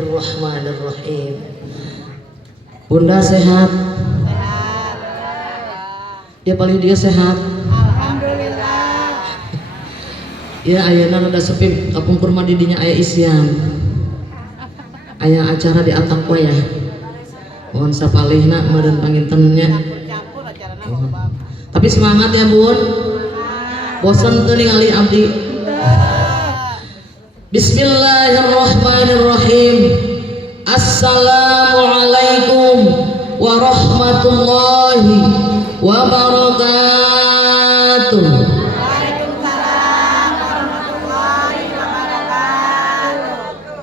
Bismillahirrahmanirrahim. Bunda sehat? Sehat. Ya paling dia sehat. Alhamdulillah. Ya ayeuna rada sepi kapungkur mah didinya aya isian. Aya acara di Atakwa ya. Mohon sapalihna meureun pangintennya. Campur acarana loba. Tapi semangat ya Bun. Bosan tuh ningali abdi. Bismillahirrahmanirrahim. Assalamualaikum warahmatullahi wabarakatuh. Waalaikumsalam warahmatullahi wabarakatuh.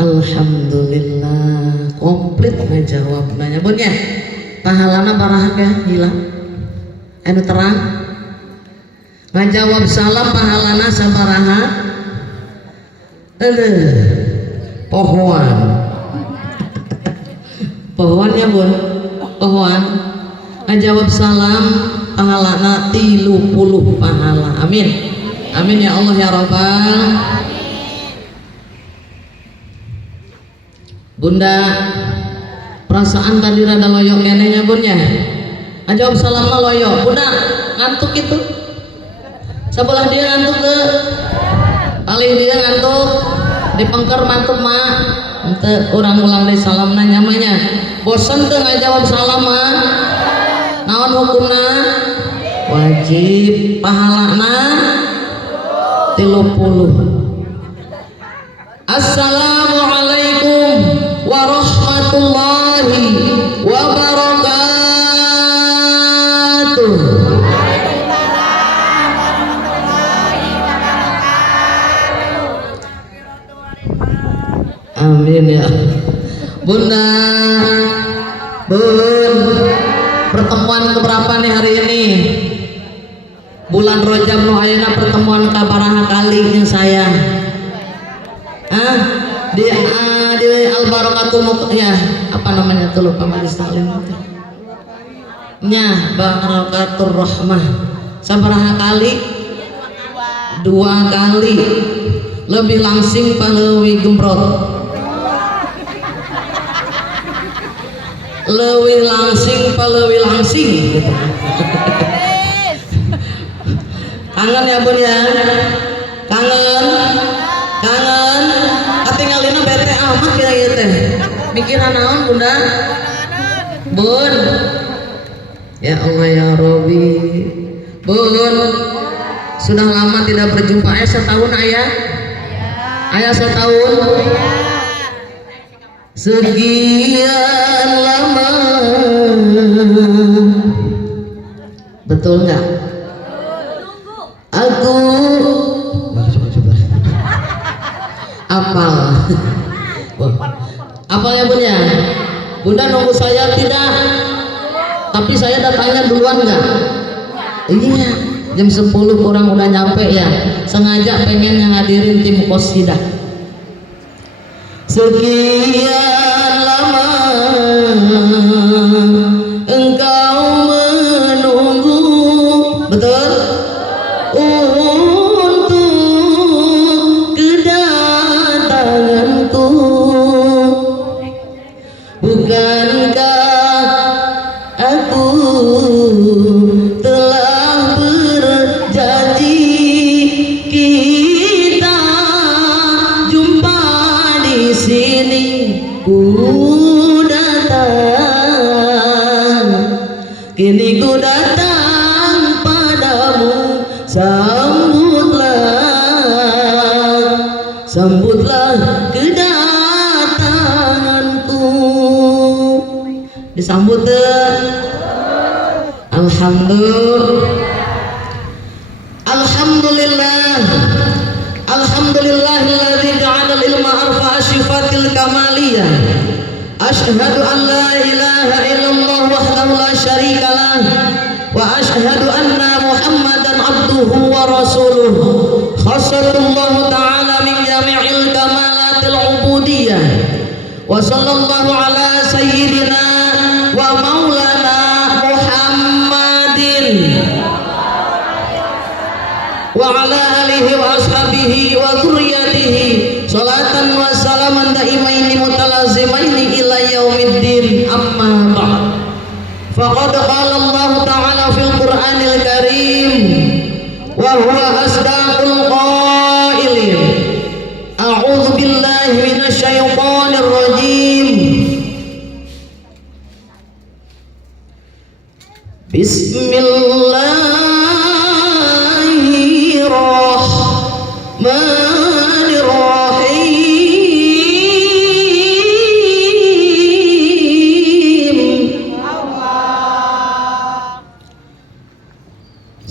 Alhamdulillah komplit ngejawab nanya Bun ya. Pahalana barahak ya hilang. Anu terang. Ngajawab salam pahalana sabaraha. Pohon. Pohon ya Bun. Pohon. Ngajawab salam pahalana 30 pahala. Amin. Amin ya Allah ya Rabbal. Bunda, perasaan tadi rada loyok neneknya Bun ya. Ngajawab salam mah loyok. Bunda ngantuk itu. Sebelah dia ngantuk ke. Palih dia ngantuk di pengker mantuk mak ente orang ulang dari salam namanya bosan tuh ngajawab salam mah naon hukumna wajib pahalana 30. Assalamualaikum warahmatullahi wabarakatuh. Amin ya Bunda. Bun, pertemuan keberapa nih hari ini? Bulan Rajab nu ayeuna pertemuan kabaraha kali yang saya di Al-Barakatul ya apa namanya tuh lupa majelis taklim nya Barakatul Rahmah sabaraha kali? 2 kali lebih langsing paleuwi gembrot. Leuwih langsing paleuwi langsing gitu. Kangen ya Bun ya? Kangen? Kangen? Katingalina bete amat kira ieu teh. Mikiran naon Bunda? Bun. Ya Allah ya Robbi. Bun. Sudah lama tidak berjumpa. Setahun ayah? Ayah setahun? Sekian lama. Betul nggak? Aku apal. Apal ya Bun ya? Bunda nunggu saya tidak? Tapi saya datangnya duluan nggak? Iya, jam 10 kurang udah nyampe ya. Sengaja pengen yang hadirin tim Qosidah. Sekian lama engkau menunggu, betul? Untuk kedatanganku. Bukankah aku telah berjanji kita jumpa di sini? Ku datang, kini ku datang padamu. Sambutlah kedatanganku. Disambut Alhamdulillah. Alhamdulillahilladzi ja'ala al-ilma arfa'a syifatil kamaliyah. Asyhadu an la ilaha illallah wahdahu la syarikalah wa asyhadu anna Muhammadan abduhu wa rasuluh. Khasatullahu ta'ala min jami'il kamalatil ubudiyah. Wa sallallahu ala sayyidina wa maulana Muhammadin wa ala alihi wa ashabihi wa dzurriyyatihi salatan wa salaman da'iman minasyaitonir rajim. Bismillahirrahmanirrahim.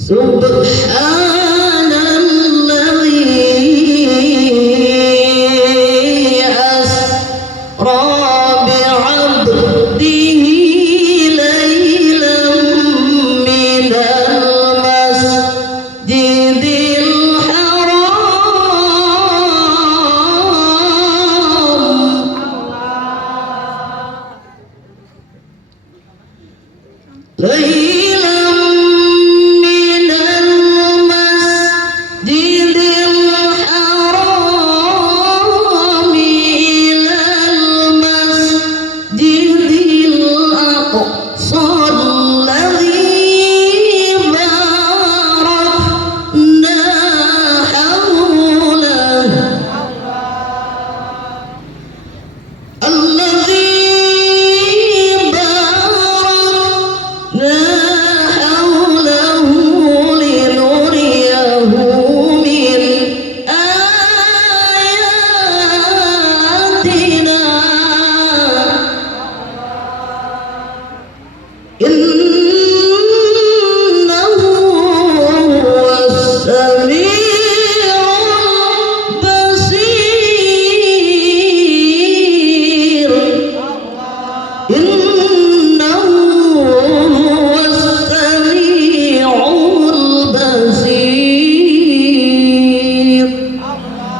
Subhanalladzi asra bi'abdihi laylan minal masjidil haram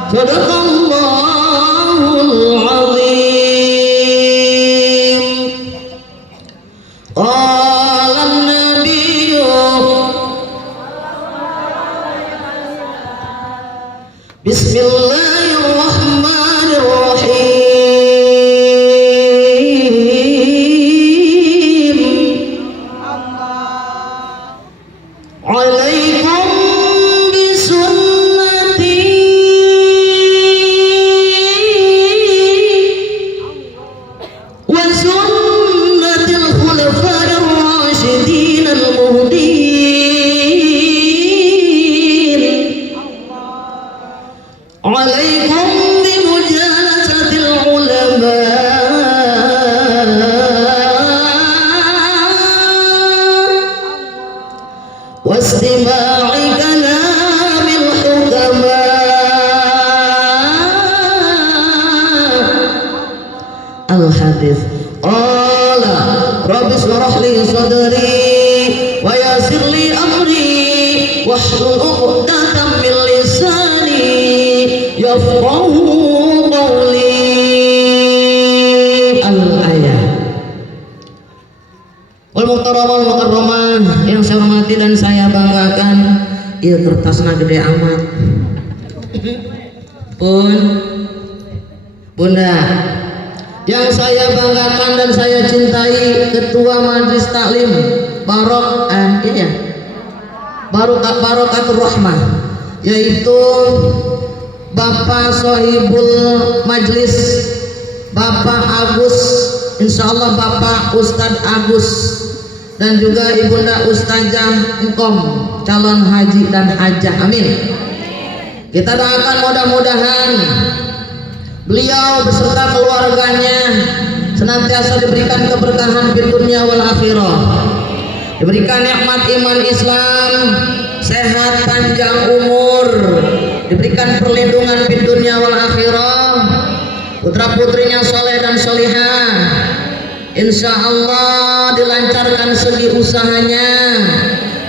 Sadaqallahul azim. Qala an-nabiyyu Bismillahirrahmanirrahim. Alaikum bisunnati wa sunnatil khulafa'ir rasyidin al-muhdin. Alaikum bimujalasatil ulama wastima'i kalamil hukama. Al-hadis. Qala rabbi shrah li sadri wa yassir li amri wahlul 'uqdatam min lisani yafqahu qawli. Al-ayat. Wal muhtaram wal mukarramah yang saya hormati dan saya banggakan, ieu kertasna gede amat. Bunda, yang saya banggakan dan saya cintai Ketua Majelis Taklim Barokatur Rahmah, yaitu Bapak Sohibul Majlis, Bapak Agus, insyaallah Bapak Ustadz Agus, dan juga Ibunda Ustazah Engkom, calon haji dan hajah, amin. Kita doakan mudah-mudahan beliau beserta keluarganya senantiasa diberikan keberkahan di dunia wal akhirah, diberikan nikmat iman Islam, sehat panjang umur, diberikan perlindungan di dunia wal akhirah, putra putrinya soleh dan solihah, insya Allah dilancarkan segi usahanya,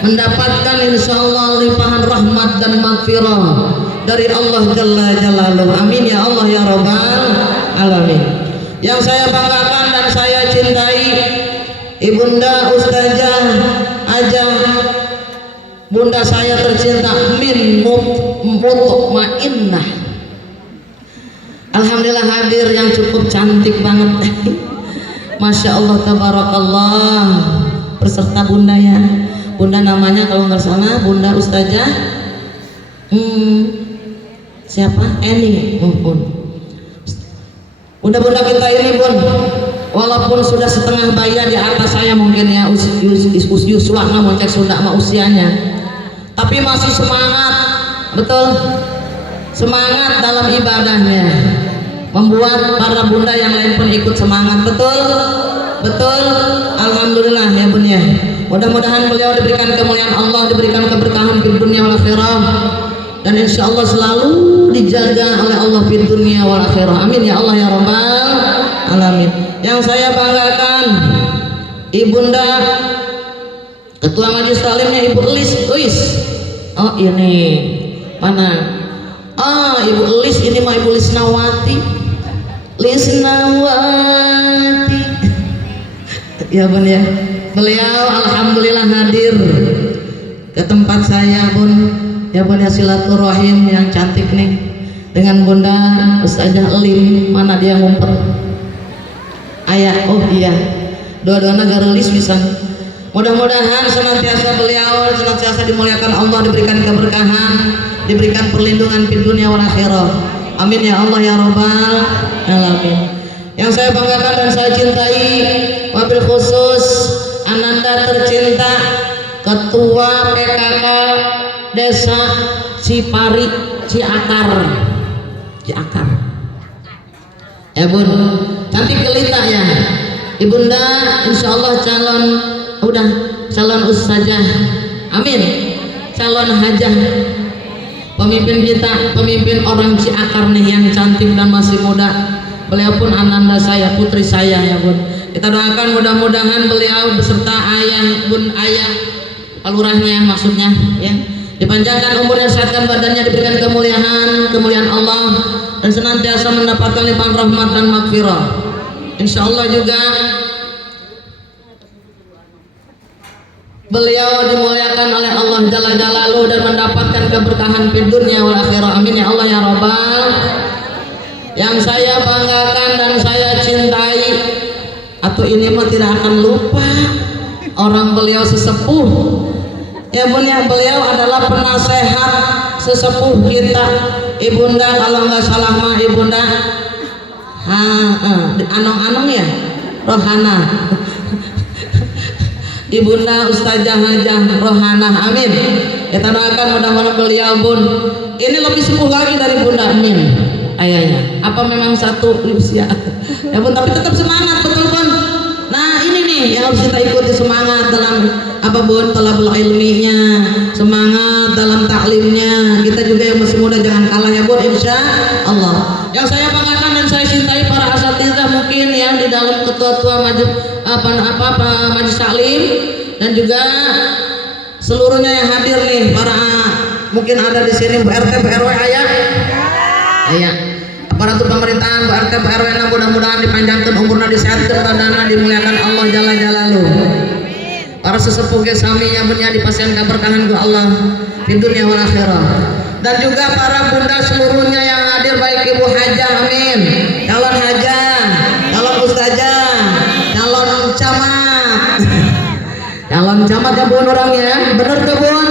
mendapatkan insya Allah limpahan rahmat dan maghfirah dari Allah Jalla Jalaluhu, amin ya Allah ya Rabbal Alamin. Yang saya banggakan dan saya cintai Ibunda Ustazah Ajah, bunda saya tercinta Min Mutmainnah, alhamdulillah hadir yang cukup cantik banget. Masya Allah tabarakallah, berserta bunda ya. Bunda namanya kalau nggak salah Bunda Ustazah siapa? Eni Mumpun. Bunda-bunda kita ini Bun, walaupun sudah setengah baya di atas saya mungkin ya usianya moncek Sunda sama usianya, tapi masih semangat, betul, semangat dalam ibadahnya, membuat para bunda yang lain pun ikut semangat, betul, betul, alhamdulillah ya Bun ya. Mudah-mudahan beliau diberikan kemuliaan Allah, diberikan keberkahan di dunia wal akhirah, dan insya Allah selalu dijaga oleh Allah di dunia wal akhirah. Amin ya Allah ya Rabbal alamin. Yang saya banggakan ibunda ketua majelis taklimnya Ibu Elis. Oh ini mana? Ibu Elis ini mah Ibu Lisnawati. Ya Bun ya. Beliau alhamdulillah hadir ke tempat saya Bun. Ya Bun ya, silaturahim yang cantik nih dengan Bunda Ustazah Elim. Mana dia ngumpet? Ayah, oh iya, dua-duanya garulis bisa. Mudah-mudahan senantiasa beliau senantiasa dimuliakan Allah, diberikan keberkahan, diberikan perlindungan di dunia wal akhirah. Amin ya Allah ya Rabbal alamin. Yang saya banggakan dan saya cintai, wabil khusus Ananda tercinta Ketua PKK Desa Cipari Ciakar. Ya Bun, cantik gelita ya. Ibunda insya Allah calon ustazah, amin, calon hajah, pemimpin kita, pemimpin orang Ciakar nih yang cantik dan masih muda. Beliau pun ananda saya, putri saya ya Bun. Kita doakan mudah-mudahan beliau beserta ayah lurahnya maksudnya ya, dipanjangkan umurnya, sehatkan badannya, diberikan kemuliaan Allah, dan senantiasa mendapatkan limpahan rahmat dan maghfirah. Insya Allah juga beliau dimuliakan oleh Allah Jalla Jalaluhu dan mendapatkan keberkahan di dunia wal akhirah. Amin ya Allah ya Rabbal. Yang saya banggakan dan saya cintai, atau ini mah tidak akan lupa orang beliau sesepuh ya Bun ya. Beliau adalah penasehat sesepuh kita Ibunda, kalau nggak salah mah Ibunda Anong ya Rohana Ibunda Ustazah Hajah Rohana, amin. Kita doakan mudah-mudahan beliau Bun ini lebih sepuh lagi dari Bunda, amin. Ayahnya apa memang satu usia ya Bun, tapi tetap semangat, betul Bun. Nah ini nih yang harus kita ikuti, semangat dalam apa Bun, talabul ilminya, semangat dalam taklimnya. Kita juga yang masih muda jangan kalah ya Bun, insya Allah. Yang saya banggakan dan saya cintai para asatidzah mungkin ya di dalam ketua-ketua majelis taklim, dan juga seluruhnya yang hadir nih, para mungkin ada di sini Bu RT, Bu RW, ayah, aparatur pemerintahan, Bu RT, Bu RW, mudah-mudahan dipanjangkan umurnya, disehatkan badannya, dimuliakan Allah Jalla Jalaluhu. Para sesepuh gesaminya punya dipasang keberkahan ku Allah di dunia wal akhirah. Dan juga para bunda seluruhnya yang hadir, baik ibu hajah, amin, calon hajah, calon ustazah, calon camat, calon camat ya Bun orangnya, bener ke Bun?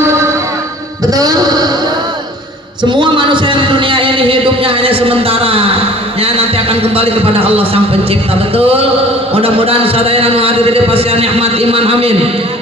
Betul? Semua manusia di dunia ini hidupnya hanya sementara ya, nanti akan kembali kepada Allah Sang Pencipta, betul? Mudah-mudahan sadaya nu hadir di pasien nikmat iman, amin,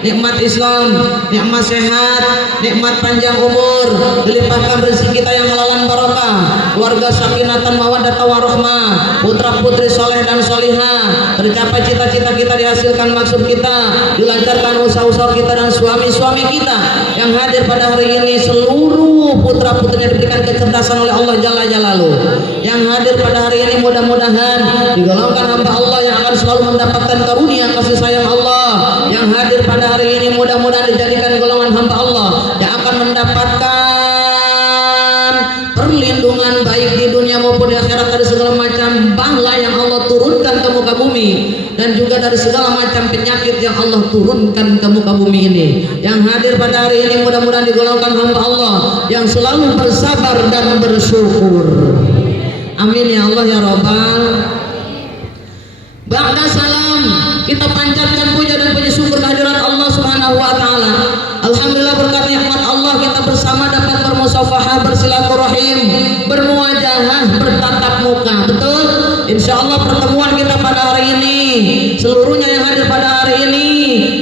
nikmat Islam, nikmat sehat, nikmat panjang umur, dilimpahkan rezeki kita yang halalan barokah, keluarga sakinatan mawaddah warahmah, putra putri soleh dan solihah, tercapai cita-cita kita, dihasilkan maksud kita, dilancarkan usaha-usaha kita dan suami-suami kita yang hadir pada hari ini. Seluruh putra putrinya diberikan kecerdasan oleh Allah Jalla Jalaluhu. Yang hadir pada hari ini mudah-mudahan digolongkan hamba Allah yang akan selalu mendapatkan karunia kasih sayang Allah. Yang hadir pada hari ini mudah-mudahan dijadikan golongan hamba Allah yang akan mendapatkan perlindungan baik di dunia maupun di akhirat dari segala macam bala yang Allah turunkan ke muka bumi, dan juga dari segala macam penyakit yang Allah turunkan ke muka bumi ini. Yang hadir pada hari ini mudah-mudahan digolongkan hamba Allah yang selalu bersabar dan bersyukur, amin ya Allah ya Rabbal. Ba'da salam, kita panjatkan puja dan puji syukur kehadirat Allah Subhanahu wa taala. Alhamdulillah berkat nikmat Allah kita bersama dapat bermusafahah, bersilaturahim, bermuajahah, bertatap muka, betul? Di Insya Allah pertemuan kita pada hari ini, seluruhnya yang hadir pada hari ini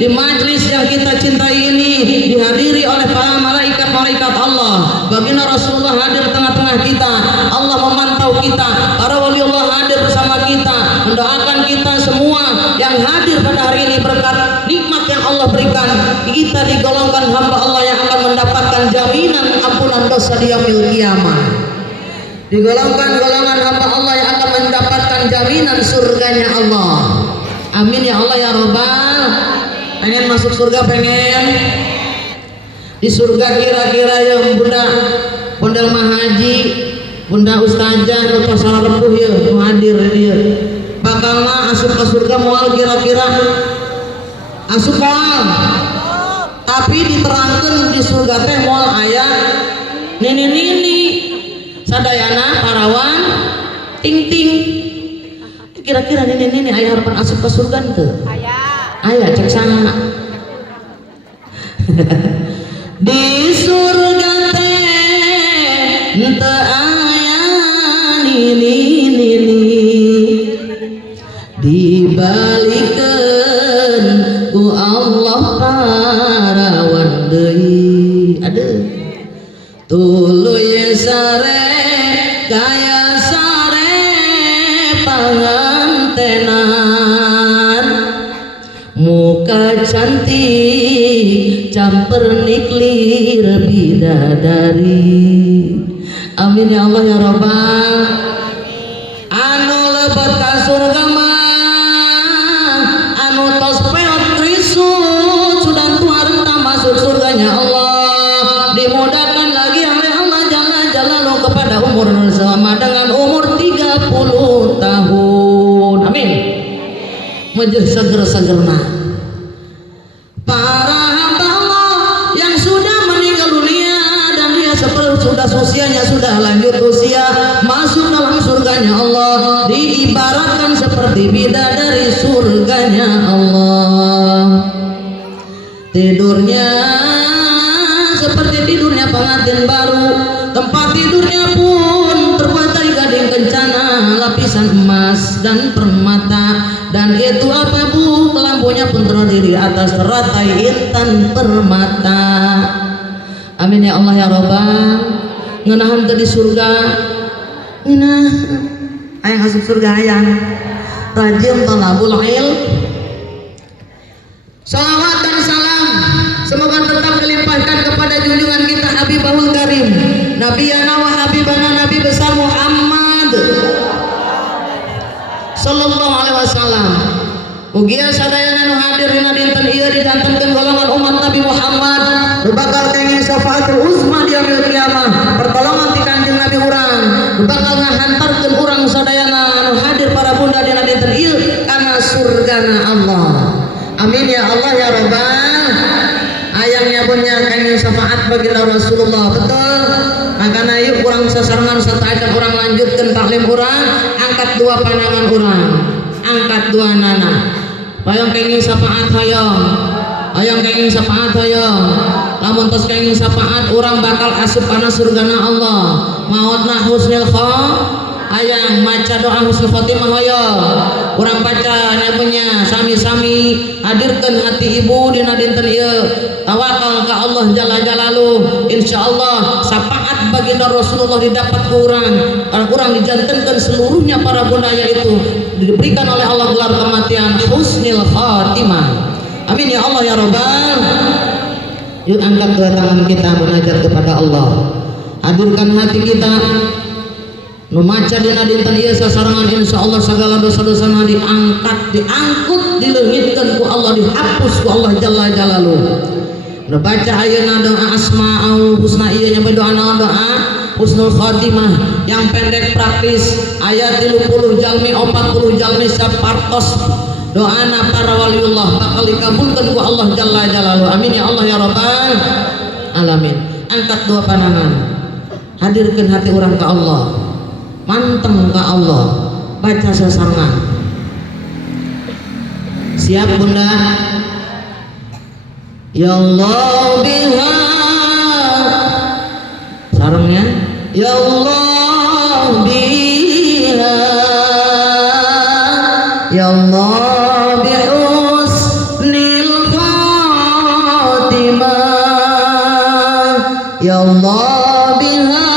di majlis yang kita cintai ini dihadiri oleh para malaikat-malaikat Allah. Baginda Rasulullah hadir tengah-tengah kita, Allah memantau kita, para waliullah hadir bersama kita, mendoakan kita semua yang hadir pada hari ini berkat nikmat yang Allah berikan. Kita digolongkan hamba Allah yang akan mendapatkan jaminan ampunan dosa di yaumil qiyamah. Digolongkan golongan hamba Allah yang akan mendapatkan jaminan surganya Allah. Amin ya Allah ya Rabbal. Pengen masuk surga, pengen di surga kira-kira yang bunda pondel mahaji, bunda ustazah atau salah repuh ya hadir dia bakalna asup ke surga moal kira-kira asup moal, tapi diterangkan di surga teh moal aya nini sadayana parawan ting kira-kira nini aya harapan asup ke surga teu aya cek sana di surga teh teu aya nini dibalikeun ku Allah parawan deui aduh tuluy sare kaya sare pangantenan muka cantik camper niklir bidadari. Amin ya Allah ya Rabbal. Anu lebet ka surga mah anu tos peot risut sudah tuareun masuk surganya Allah, dimudahkan lagi oleh Allah jalla jalaluhu kepada umur sama dengan umur 30 tahun. Amin. Majlis seger-segerna para hamba Allah yang sudah meninggal dunia dan dia sudah usianya sudah lanjut usia masuk dalam surganya Allah, diibaratkan seperti bidadari surganya Allah. Tidurnya seperti tidurnya pengantin baru, tempat tidurnya pun terbuat dari gading kencana, lapisan emas dan permata, dan itu apa bu, lampunya pun terdiri atas teratai intan permata. Amin ya Allah ya Rabbal. Ngeunaheun teh di surga ngeunah aya asup surga hayang rajin talabul ilm. Salawat dan salam semoga tetap dilimpahkan kepada junjungan kita Habibul Karim, Nabiyana wa Habibana, Nabi besar Muhammad sallallahu alaihi wasallam. Ugia sadayana nu hadir dina dinten ieu didantenkeun golongan umat Nabi Muhammad bakal kenging syafaatul uzma di yaumil qiyamah, pertolongan ti Kanjeng Nabi urang bakal ngahantarkeun urang sadayana nu hadir para bunda dina dinten ieu kana surgana Allah. Amin ya Allah ya Rabbal. Ayangnya punya kenging syafaat baginda Rasulullah, betul. Makanya yuk urang sasarangan satakan urang lanjutkeun taklim urang, angkat dua pandangan urang, angkat dua nana. Hayang kenging syafaat hayang kenging syafaat hayang. Lamun tos kenging syafaat urang bakal asup kana surgana Allah. Maotna husnul hayang maca doa husnul khotimah hayang. Urang baca nyapunya sami-sami hadirkeun hati ibu dina dinten ieu. Tawakal ka Allah jalla jalaluhu. Insyaallah syafaat baginda Rasulullah didapat ku urang. Urang dijantenkeun seluruhnya para bunda yaitu diberikan oleh Allah gelar kematian husnul khotimah. Amin ya Allah ya Rabbal. Yuk angkat dua tangan kita munajat kepada Allah. Hadirkan hati kita memaca dina dinten ieu sasarangan insyaallah segala dosa-dosana diangkut dileungitkeun ku Allah, dihapus ku Allah jalla jalaluhu. Baca ayeuna doa asmaul husna ieu nya doa husnul khotimah yang pendek praktis ayat 30 jalmi 40 jalmi sapartos doana para waliullah bakal dikabulkan ku Allah jalla jalaluhu. Amin ya Allah ya Rabbal alamin. Angkat dua pandangan, hadirkan hati orang ke Allah, manteng ke Allah, baca sasarangan. Siap bunda? Ya Allah biha sarangnya. Ya Allah biha Ya Allah bihusnil khatimah, Ya Allah biha,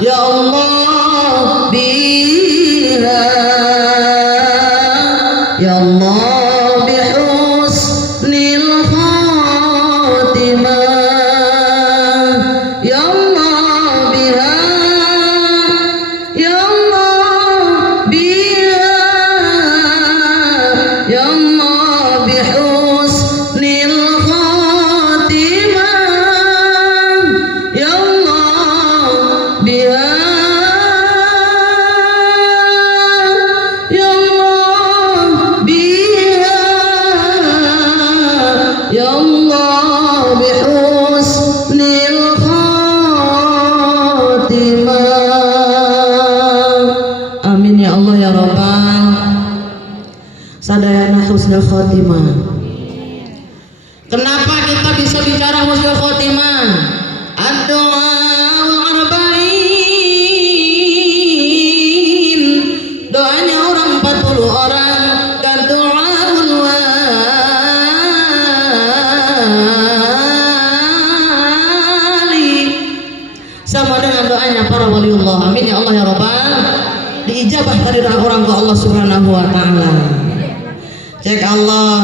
Ya Allah biha, Ya Allah bihusnil khatimah, Ya Allah biha, Ya Allah biha, Ya Allah bihusnil khatimah, Ya Allah biha, Ya Allah biha, Ya Allah bihusnil khatimah. Amin ya Allah ya Rabbal. Sadayana husnul khatimah. Kenapa kita bisa bicara husnul khatimah? Ad-du'aul arba'in, doanya orang 40 orang, dan doaul wali sama dengan doanya para waliullah. Amin ya Allah ya Rabbal. Diijabah dari doa orang ke Allah Subhanahu wa taala. Cek Allah,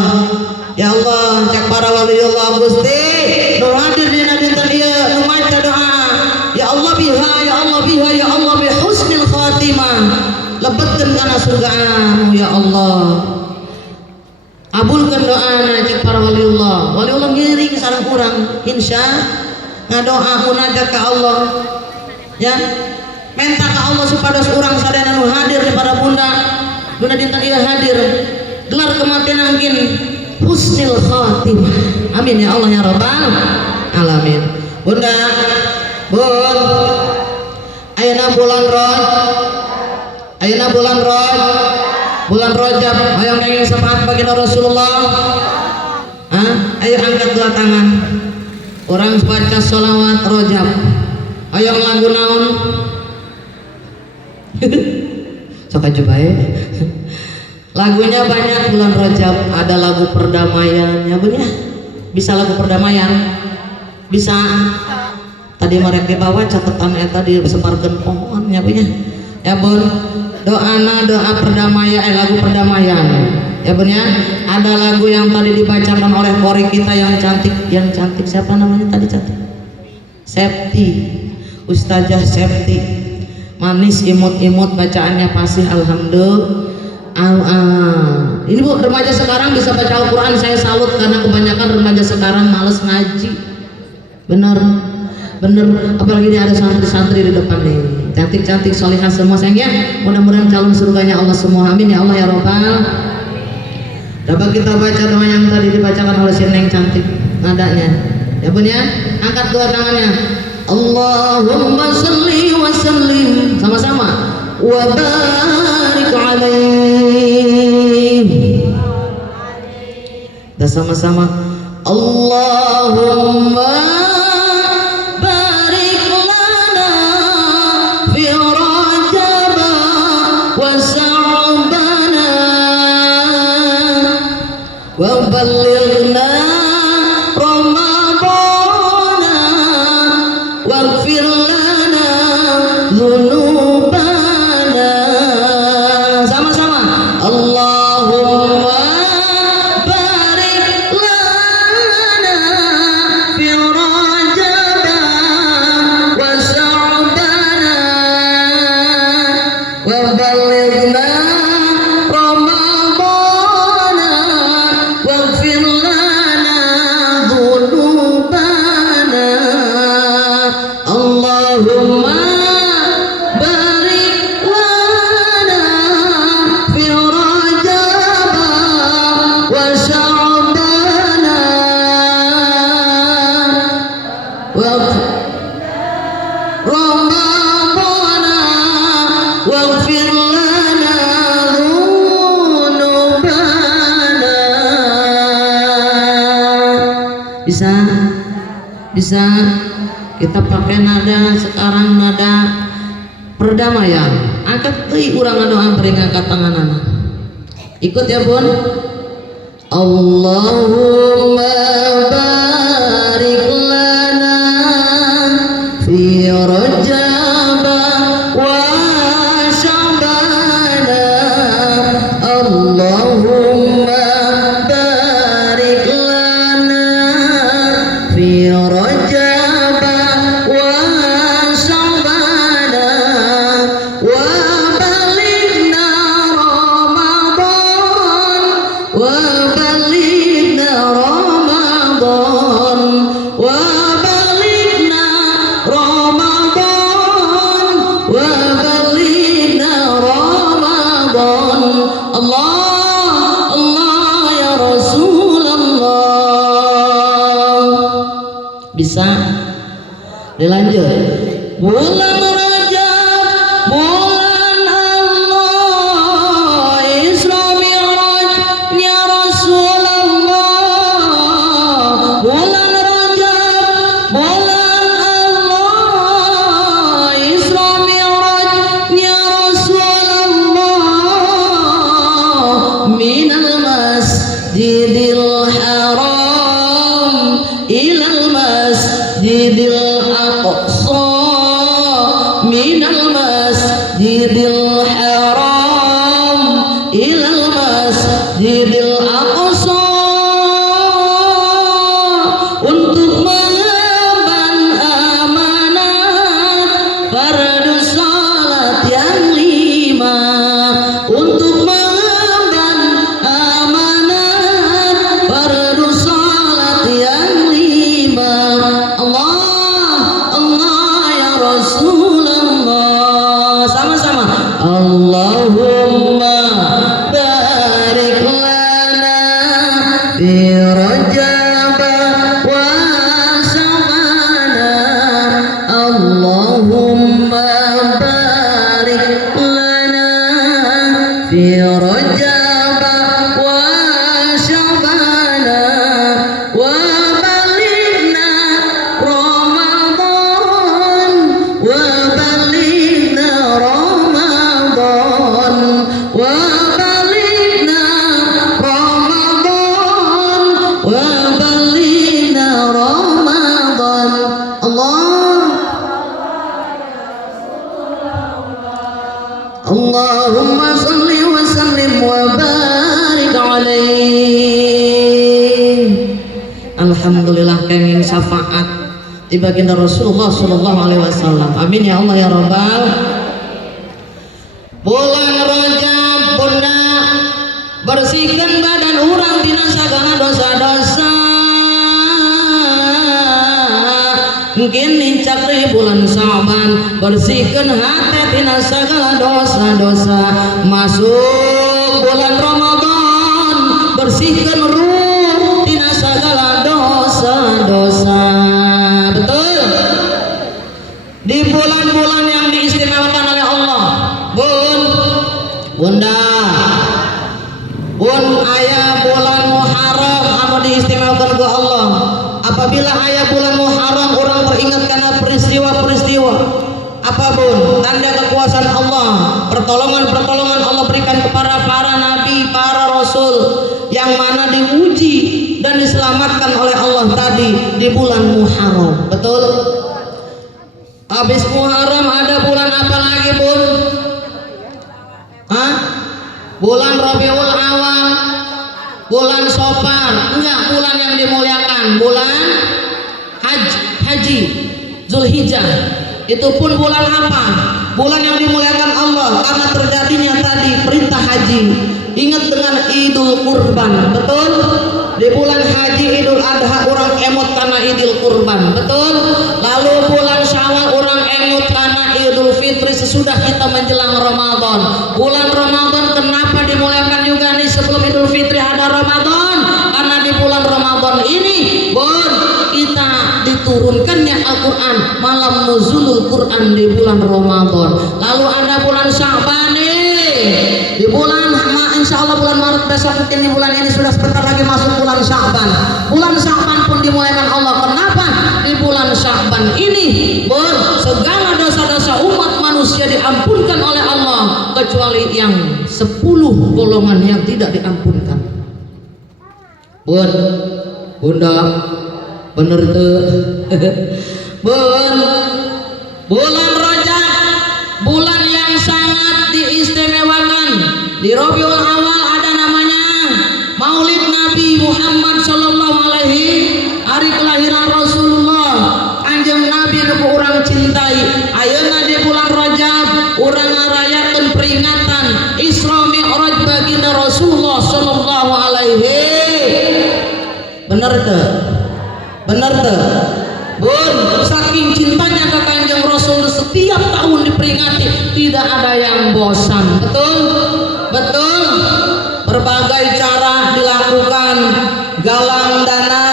ya Allah, cek para waliullah Gusti, nu hadir dina dinten ieu nu maca doa, ya Allah biha, ya Allah biha, ya Allah bi husnil khatimah, lebetkeun kana surgaan ya Allah. Kabulkeun doana cek para waliullah. Waliullah ngiring sareng urang, insya ngadoa munajat ka Allah. Ya, minta ka Allah supados urang sadayana nu hadir di para bunda, dina dinten ieu hadir gelar kematian angin husnul khatimah. Amin ya Allah ya Rabbal alamin. Bunda, bun, ayeuna bulan Rajab, hayang nenging syafaat baginda Rasulullah. Ayo angkat dua tangan. Orang baca sholawat Rajab. Hayang lagu naon? Sok coba ya. Lagunya banyak bulan Rajab, ada lagu perdamaian ya Bun ya. Bisa lagu perdamaian? Bisa. Tadi mereka bawa catatan eta disebarkeun pohon ya Bun ya. Ya Bun, doana doa perdamaian, lagu perdamaian. Ya Bun ya. Ada lagu yang tadi dibacakan oleh kori kita yang cantik siapa namanya tadi cantik? Septi. Ustazah Septi. Manis imut-imut bacaannya pasti alhamdulillah. Ini Bu, remaja sekarang bisa baca Al-Quran, saya salut karena kebanyakan remaja sekarang males ngaji. Bener, apalagi ini ada santri-santri di depan nih, cantik-cantik, solihah semua sayang ya. Mudah-mudahan calon surganya Allah semua, amin ya Allah ya Rabbal. Dapat kita baca doa yang tadi dibacakan oleh si Neng cantik nadanya. Ya Bun ya, angkat dua tangannya. Allahumma salli wa sallim, sama-sama, wa barik alaihi. Dan sama-sama Allahumma barik lana fi Rajab wa Sya'bana wa ballighna Ramadana waghfir lana dzunubana. Sama-sama Allahumma barik lana fi Rajab wa Sya'bana wa ballighna Ramadana waghfir lana dzunubana. Allahumma barik lana fi Rajab wa Sya'bana wa Ramadana waghfir lana dzunubana. Bisa kita pakai nada sekarang, nada perdamaian. Angkat teuing urang ngadoa beri ngangkat tanganana. Ikut ya bun. Allahumma barik lana fi Rajab wa Sya'ban. Allahumma barik lana fi Rajab wa Sya'ban wa balighna Ramadan wa balighna Ramadan wa balighna Ramadan wa balighna Ramadan. Allah Allah ya Rasulullah. Bisa dilanjut. Bulan Rajab, bulan Allah, Isra Mi'rajnya Rasulullah. Bulan Rajab, bulan Allah, Isra Mi'rajnya Rasulullah. Minal masjidil haram ilal masjidil aqsa, minal masjidil haram ilal masjidil aqsa, untuk mengemban amanat fardu salat yang 5, untuk mengemban amanat fardu salat yang 5. Allah Allah ya Rasulullah. Sama-sama. Allahumma barik lana fi Rajab wa Sya'ban. Allahumma barik lana fi Rajab wa Sya'ban wa balighna Ramadan wa balighna Ramadan wa balighna Ramadan wa balighna Ramadan. Allah Allahumma salli wa sallim wa barik alaih. Alhamdulillah kenging syafaat di baginda Rasulullah sallallahu alaihi wasallam. Amin ya Allah ya Rabbal. Bulan Rajab bunda bersihkan badan urang tina sagala dosa-dosa. Mungkin nincak di bulan Sya'ban bersihkan hati tina sagala dosa-dosa. Masuk bulan Ramadan bersihkan ruh tina sagala dosa-dosa. Betul? Di bulan-bulan yang diistimewakan oleh Allah, bun, bunda, bun ayah bulan Muharram anu diistimewakan ku Allah. Apabila ayah bulan Muharram orang teringat karena peristiwa-peristiwa apa bun? Tanda kekuasaan Allah, pertolongan-pertolongan Allah berikan kepada para nabi, para rasul yang mana diuji dan diselamatkan oleh Allah tadi di bulan Muharram. Betul? Habis Muharram ada bulan apa lagi bun? Hah? Bulan Rabiul Awal, bulan Safar, enggak, bulan yang dimuliakan, bulan haji, Zulhijjah. Itu pun bulan apa? Bulan yang dimuliakan Allah karena terjadinya tadi perintah haji. Ingat dengan Idul Kurban, betul? Di bulan haji Idul Adha orang emot karena Idul Kurban, betul? Lalu bulan Syawal orang emot karena Idul Fitri sesudah kita menjelang Ramadan. Bulan Ramadan kenapa dimuliakan juga nih sebelum Idul Fitri ada Ramadan? Karena di bulan Ramadan ini, kita diturunkannya Al-Quran, malam nuzulul Quran di bulan Ramadan. Lalu ada bulan Sya'ban nih, di bulan insya Allah bulan Maret besok mungkin di bulan ini sudah sebentar lagi masuk bulan Sya'ban. Bulan Sya'ban pun dimuliakan Allah. Kenapa? Di bulan Sya'ban ini segala dosa-dosa umat manusia diampunkan oleh Allah. Allah kecuali yang 10 golongan yang tidak diampunkan. Bun, bunda, bener tuh. Bun, bulan Rajab, bulan yang sangat diistimewakan. Di Rabiul Awal ada namanya Maulid Nabi Muhammad sallallahu alaihi, hari kelahiran Rasulullah. Kanjeng Nabi nu urang cintai. Ayeuna di bulan Rajab urang ngarayakeun peringatan Isra Mi'raj baginda Rasulullah sallallahu alaihi. Bener teu? Bener teu? Bun, saking cintanya ke Kanjeng Rasul setiap tahun diperingati, tidak ada yang bosan. Betul? Betul? Berbagai cara dilakukan, galang dana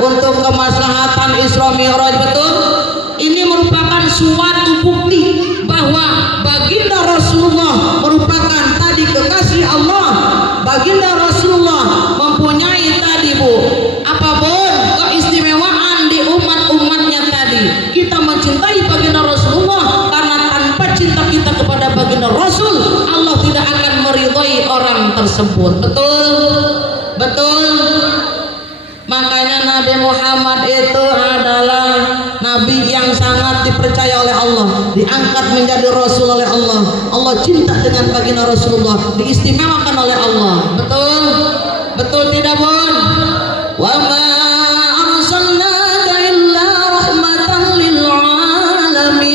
untuk kemaslahatan Isra Mi'raj. Betul? Ini merupakan suatu bukti bahwa baginda Rasulullah merupakan tadi kekasih Allah. Baginda Rasulullah mempunyai tadi apapun keistimewaan di umat-umatnya tadi. Kita mencintai baginda Rasulullah karena tanpa cinta kita kepada baginda Rasul, Allah tidak akan meridhai orang tersebut. Betul? Betul? Makanya Nabi Muhammad itu adalah Nabi yang sangat dipercaya oleh Allah, diangkat menjadi Rasul oleh Allah. Allah cinta dengan baginda Rasulullah, diistimewakan oleh Allah. Betul? Betul tidak, Bun? Wa ma arsalnaka illa rahmatan lil alamin.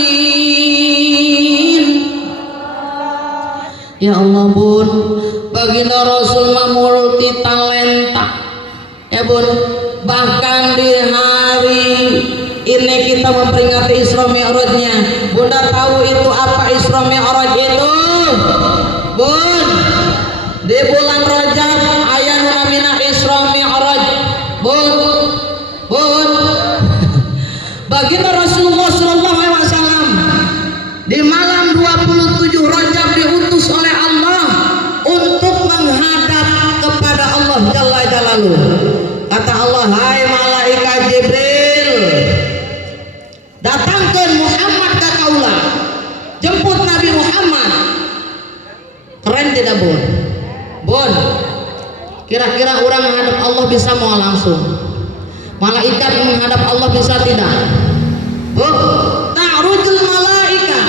Ya Allah, Bun, baginda Rasul multi talenta. Ya Bun, bahkan di hari ini kita memperingati Isra Mi'rajnya. Bunda tahu itu apa Isra Mi'raj itu? Bun, di bulan Rajab aya nu namina Isra Mi'raj. Bun, Bun, baginda Rasulullah sallallahu alaihi wasallam di malam 27 Rajab diutus oleh Allah untuk menghadap kepada Allah Jalla Jalaluhu. Kata Allah, hai malaikat Jibril, datangkan Muhammad ke kaula, jemput Nabi Muhammad. Keren tidak, Bun? Bun, kira-kira orang menghadap Allah bisa mau langsung? Malaikat menghadap Allah bisa tidak? Bun, ta'rujul malaikat,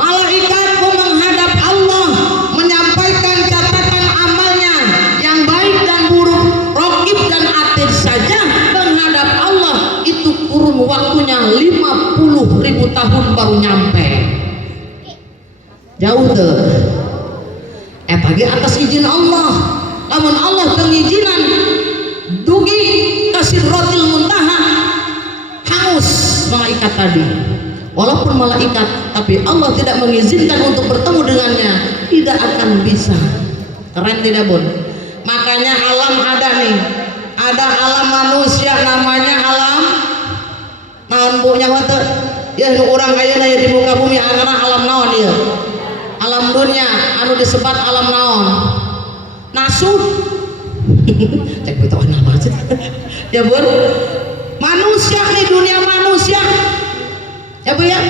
malaikat menghadap Allah, menyampaikan catatan amalnya yang baik dan buruk, raqib dan atid saja menghadap Allah itu kurun waktunya 50.000 tahun baru nyampe. Jauh tuh. Pagi atas izin Allah. Namun Allah pengizinan dugi ke Sidratil Muntaha, hangus malaikat tadi. Walaupun malaikat, tapi Allah tidak mengizinkan untuk bertemu dengannya, tidak akan bisa. Keren tidak, Bun? Makanya alam ada nih, ada alam manusia namanya alam naon bu nyawa teh ya nu urang ayeuna di muka bumi angana alam naon ieu? Alam dunia anu disebat alam naon? Nasud. Cek beto aneh banget. Ya Bun, manusia nih, dunia manusia. Ya Bu ya.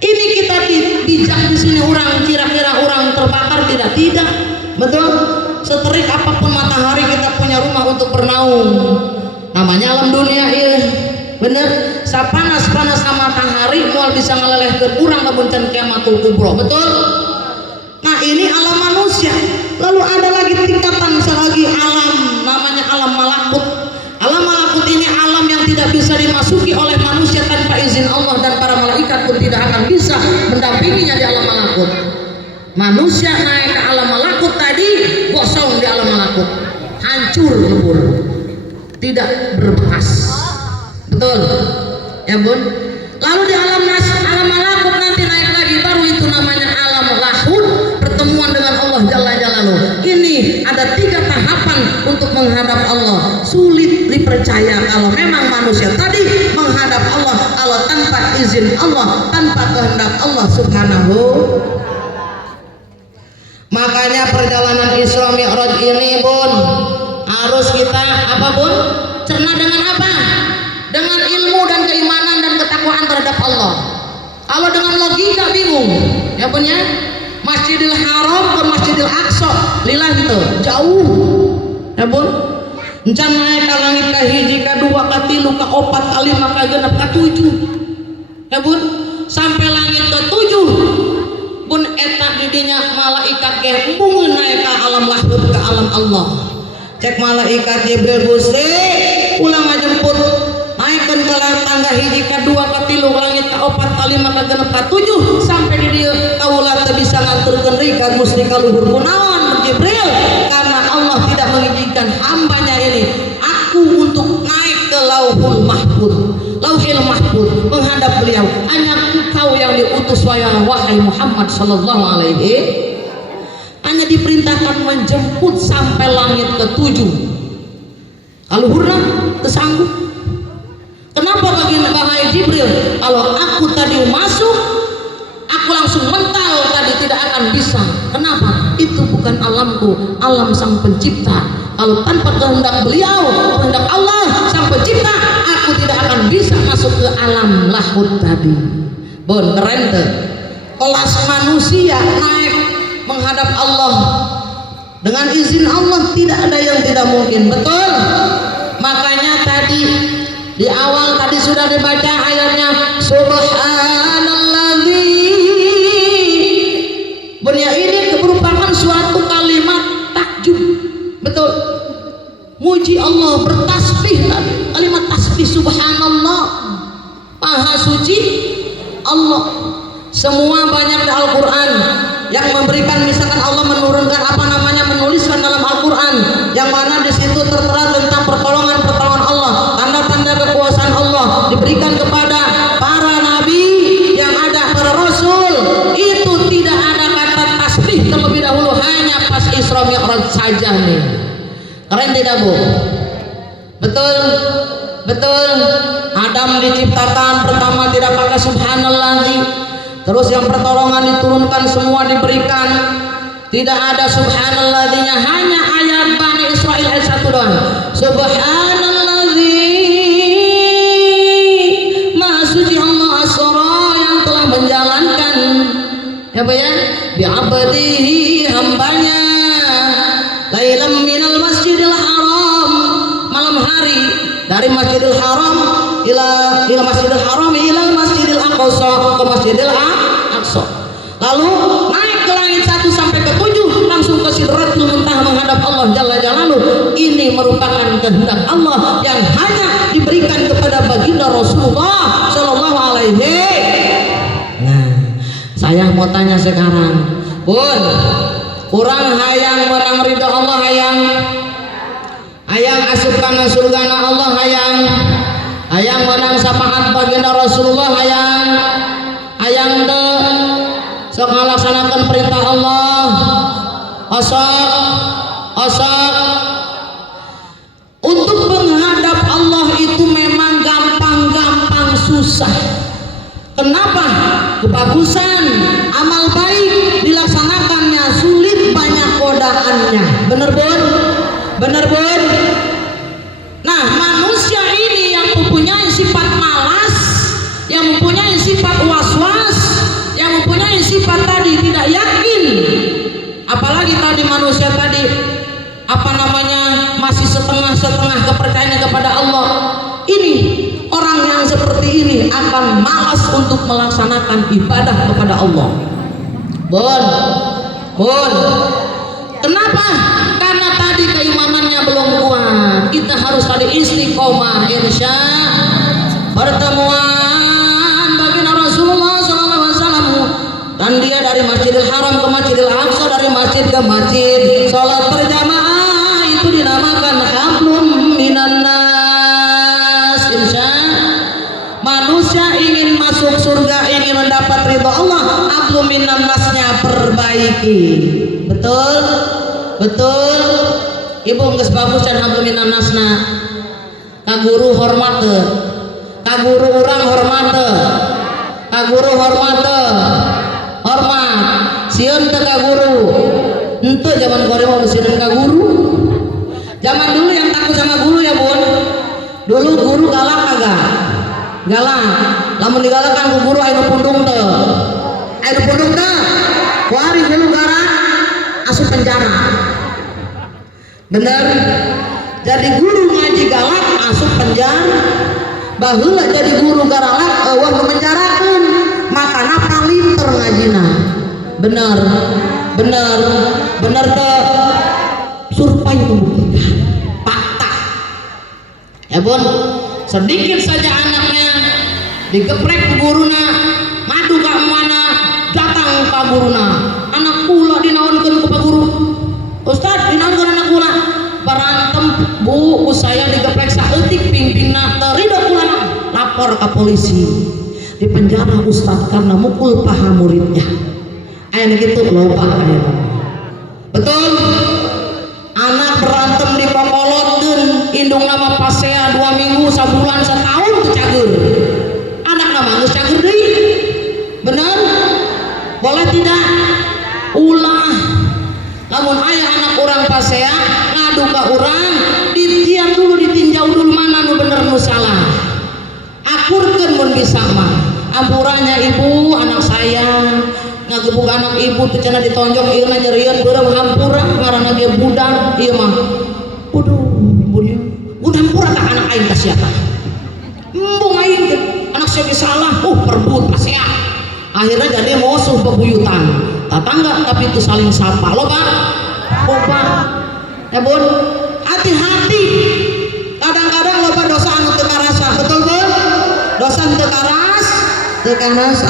Ini kita bijak di sini orang, kira-kira orang terbakar tidak? Tidak. Betul? Seterik apapun matahari kita punya rumah untuk bernaung. Namanya alam dunia ya. Bener? Sapanas-panas matahari moal bisa ngelelehkeun urang lamun can kiamatul kubro. Betul? Nah, ini alam manusia. Lalu ada lagi tingkatan selagi alam namanya alam malakut. Alam malakut ini alam yang tidak bisa dimasuki oleh manusia tanpa izin Allah, dan para malaikat pun tidak akan bisa mendampinginya di alam malakut. Manusia naik ke alam malakut tadi kosong di alam malakut, hancur lebur, tidak berbekas. Betul ya Bun? Lalu di alam malakut nanti naik lagi, baru itu namanya alam lahud, pertemuan dengan Allah Jalla Jalaluhu. Ini ada 3 tahapan untuk menghadap Allah. Sulit dipercaya kalau memang manusia tadi menghadap Allah kalau tanpa izin Allah, tanpa kehendak Allah Subhanahu. Makanya perjalanan Isra Mi'raj ini Bun harus kita apa Bun? Cerna dengan apa? Dengan ilmu dan keimanan dan ketakwaan terhadap Allah. Kalau dengan logika bingung, ya Bun ya. Masjidil Haram ke Masjidil Aqsa lillah teu jauh ya bun encan naik ka langit ka hiji ka dua ka tilu ka opat ka lima ka genep ka tujuh ya bun sampai langit ke tujuh pun eta didinya malaikat ge embung naik ka alam lahud ka alam Allah cek malaikat Jibril Gusti ulang ngajemput naikkan ke tangga hiji ka dua ka tilu langit ka opat ka lima ka genep ka tujuh sampai di dieu kaula teu bisa ngaturkeun deui ka Gusti ka luhur kunaon Jibril karena Allah tidak mengizinkan hambanya ini aku untuk naik ke Lauhul Mahfuz Lauhil Mahfuz menghadap beliau hanya engkau yang diutus wahai Muhammad sallallahu alaihi hanya diperintahkan menjemput sampai langit ke-7 kaluhurna teu sanggup. Kenapa wahai Jibril kalau aku tadi masuk aku langsung mental tadi tidak akan bisa. Kenapa? Itu bukan alamku, alam sang pencipta. Kalau tanpa kehendak beliau, kehendak Allah sang pencipta, aku tidak akan bisa masuk ke alam lahud tadi. Bon, keren tuh. Kelas manusia naik menghadap Allah dengan izin Allah tidak ada yang tidak mungkin. Betul? Makanya tadi di awal tadi sudah dibaca ayatnya subhanalladzi. Benar ini merupakan suatu kalimat takjub. Betul. Muji Allah bertasbih tadi. Kalimat tasbih subhanallah. Maha suci Allah. Semua banyak di Al-Qur'an yang memberikan misalkan Allah menurunkan apa namanya menuliskan dalam Al-Qur'an yang mana di situ tertera tentang pertolongan Allah, tanda-tanda kekuasaan Allah diberikan kepada para nabi yang ada para rasul. Itu tidak ada kata tasbih terlebih dahulu, hanya pas Isra Mi'raj saja nih. Keren tidak Bu? Betul? Betul. Adam diciptakan pertama tidak pakai subhanallah. Terus yang pertolongan diturunkan semua diberikan, tidak ada subhanalladznya, hanya ayat Bani Israil ayat 1 doang. Subhanalladzi maha suci Allah asra yang telah menjalankan ya Bu ya bi'abdihi hambanya lailam minal masjidil haram malam hari dari masjidil haram ila masjidil haram ila masjidil aqsa ke masjidil aqsa lalu naik ke langit 1 sampai ke 7 langsung ke Sidratul Muntaha menghadap Allah Jalla Jalaluhu. Ini merupakan kehendak Allah yang hanya diberikan kepada baginda Rasulullah Sallallahu Alaihi. Nah, saya mau tanya sekarang, Bun, kurang hayang menang ridha Allah hayang asup kana surgana Allah hayang menang syafaat baginda Rasulullah hayang teu sok ngalaksanakeun perintah Allah osok untuk menghadap Allah itu memang gampang susah. Kenapa? Kebagusan amal baik dilaksanakannya sulit, banyak godaannya. Bener Bun? Nah, manusia ini yang mempunyai sifat malas, yang mempunyai sifat was-was, yang mempunyai sifat tadi tidak yakin, apalagi tadi manusia tadi apa namanya masih setengah kepercayaan kepada Allah. Ini orang yang seperti ini akan malas untuk melaksanakan ibadah kepada Allah. Bun, kenapa? Karena tadi keimanannya belum kuat. Kita harus tadi istiqomah, insya pertemuan baginda Rasulullah SAW. Dan dia dari Masjidil Haram ke Masjidil Aqsa, dari masjid ke masjid, sholat berjamaah itu dinamakan hablum minan nas. Insya manusia ingin masuk surga, ingin mendapat ridho Allah, hablum minan nasnya perbaiki. Betul. Ibu geus bagus dan hablum minan nasna. Ka guru hormat teu, ka guru urang hormat teu, ka guru hormat sieun teu ka guru. Henteu zaman kore mah sieun ka guru. Zaman dulu yang takut sama guru ya Bun. Dulu guru galak kagak? Galak. Lamun digalakan ku guru aya nu pundung teu. kuari gelugara asup penjara. Bener. Jadi guru ngaji galak asup penjara. Baheula jadi guru garalak eueuh memenjarakeun. Makana palinter ngajina. Bener. Bener teh. Survei membuktikan fakta. Ya bun, sedikit saja anaknya digeprek ke guruna, madu ka mana, datang ka guruna. Anak kula dinaonkeun ku Pak Guru. Ustaz, dinaonkeun anak kula. Berantem bu saya digeprek saeutik pingpingna teu ridho kula lapor ke polisi. Di penjara Ustaz karena mukul paha muridnya. Aya gitu loba aya. Betul? Anak berantem di kokolotkeun indung nama pasea 2 minggu sabulan setahun teu cager. Anak nama geus cager deui. Bener? Boleh tidak? Ulah. Lamun aya anak orang pasea ngadu ka urang, ditiap dulu ditinjau dulu mana nu bener nu salah. Akurkeun mun bisa mah. Ampurannya ibu anak saya ngagebuk anak ibu teu cenah ditonjok ieu nyerieun beureum hampura ngaranna ge budak ieu mah. Waduh, budak hampura ka anak aing ka sia tah. Embung aing teh anak saya salah, perbut pasea. Akhirnya jadi musuh bebuyutan. Tetangga tapi itu saling sapa. Loba. Bun, hati-hati. Kadang-kadang loba dosa anu teu karasa, betul bun? Dosa teu karas.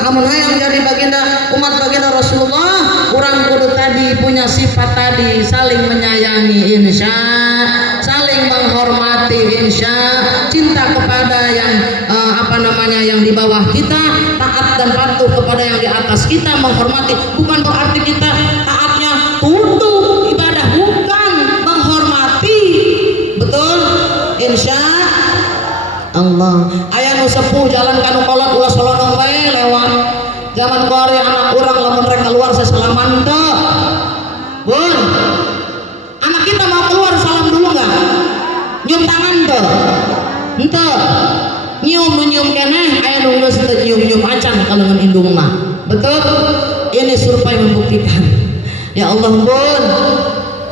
Amun hayang jadi baginda umat baginda Rasulullah, orang kudu tadi punya sifat tadi saling menyayangi insya, saling menghormati insya, cinta kepada yang yang di bawah kita, taat dan patuh kepada yang di atas kita, menghormati. Bukan berarti kita taatnya tunduk ibadah, bukan, menghormati. Betul? Insya Allah. Aya nu sepuh jalan kanu kolot ulah solodong bae lewat. Zaman kuari anak urang lamun rek keluar sesalaman teu. Bun. Anak kita mau keluar salam dulu enggak? Nyium tangan teu? Henteu. Nyium keneh aya nu geus teu nyium acan ka leungeun indungna. Betul? Ini survei membuktikan. Ya Allah bun.